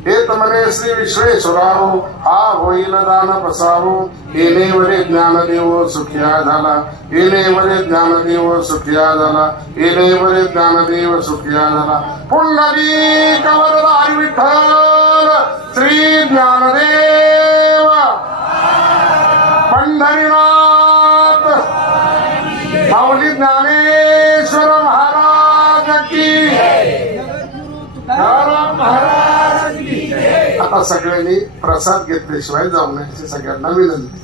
हेत म्हणे श्री विश्वेश्वराहो. हा होईल दान पसावो. येणे वरे ज्ञानदेव सुखिया झाला. येणे वरे ज्ञानदेव सुखिया झाला. येणे वरे ज्ञानदेव सुखिया झाला. पुंडलिक वरदारी विठ्ठल श्री ज्ञानदेव पंढरीनाथ माऊली ज्ञानेश्वर महाराज की. आता सगळ्यांनी प्रसाद घेतल्याशिवाय जाऊ नये अशी सगळ्यांना विनंती.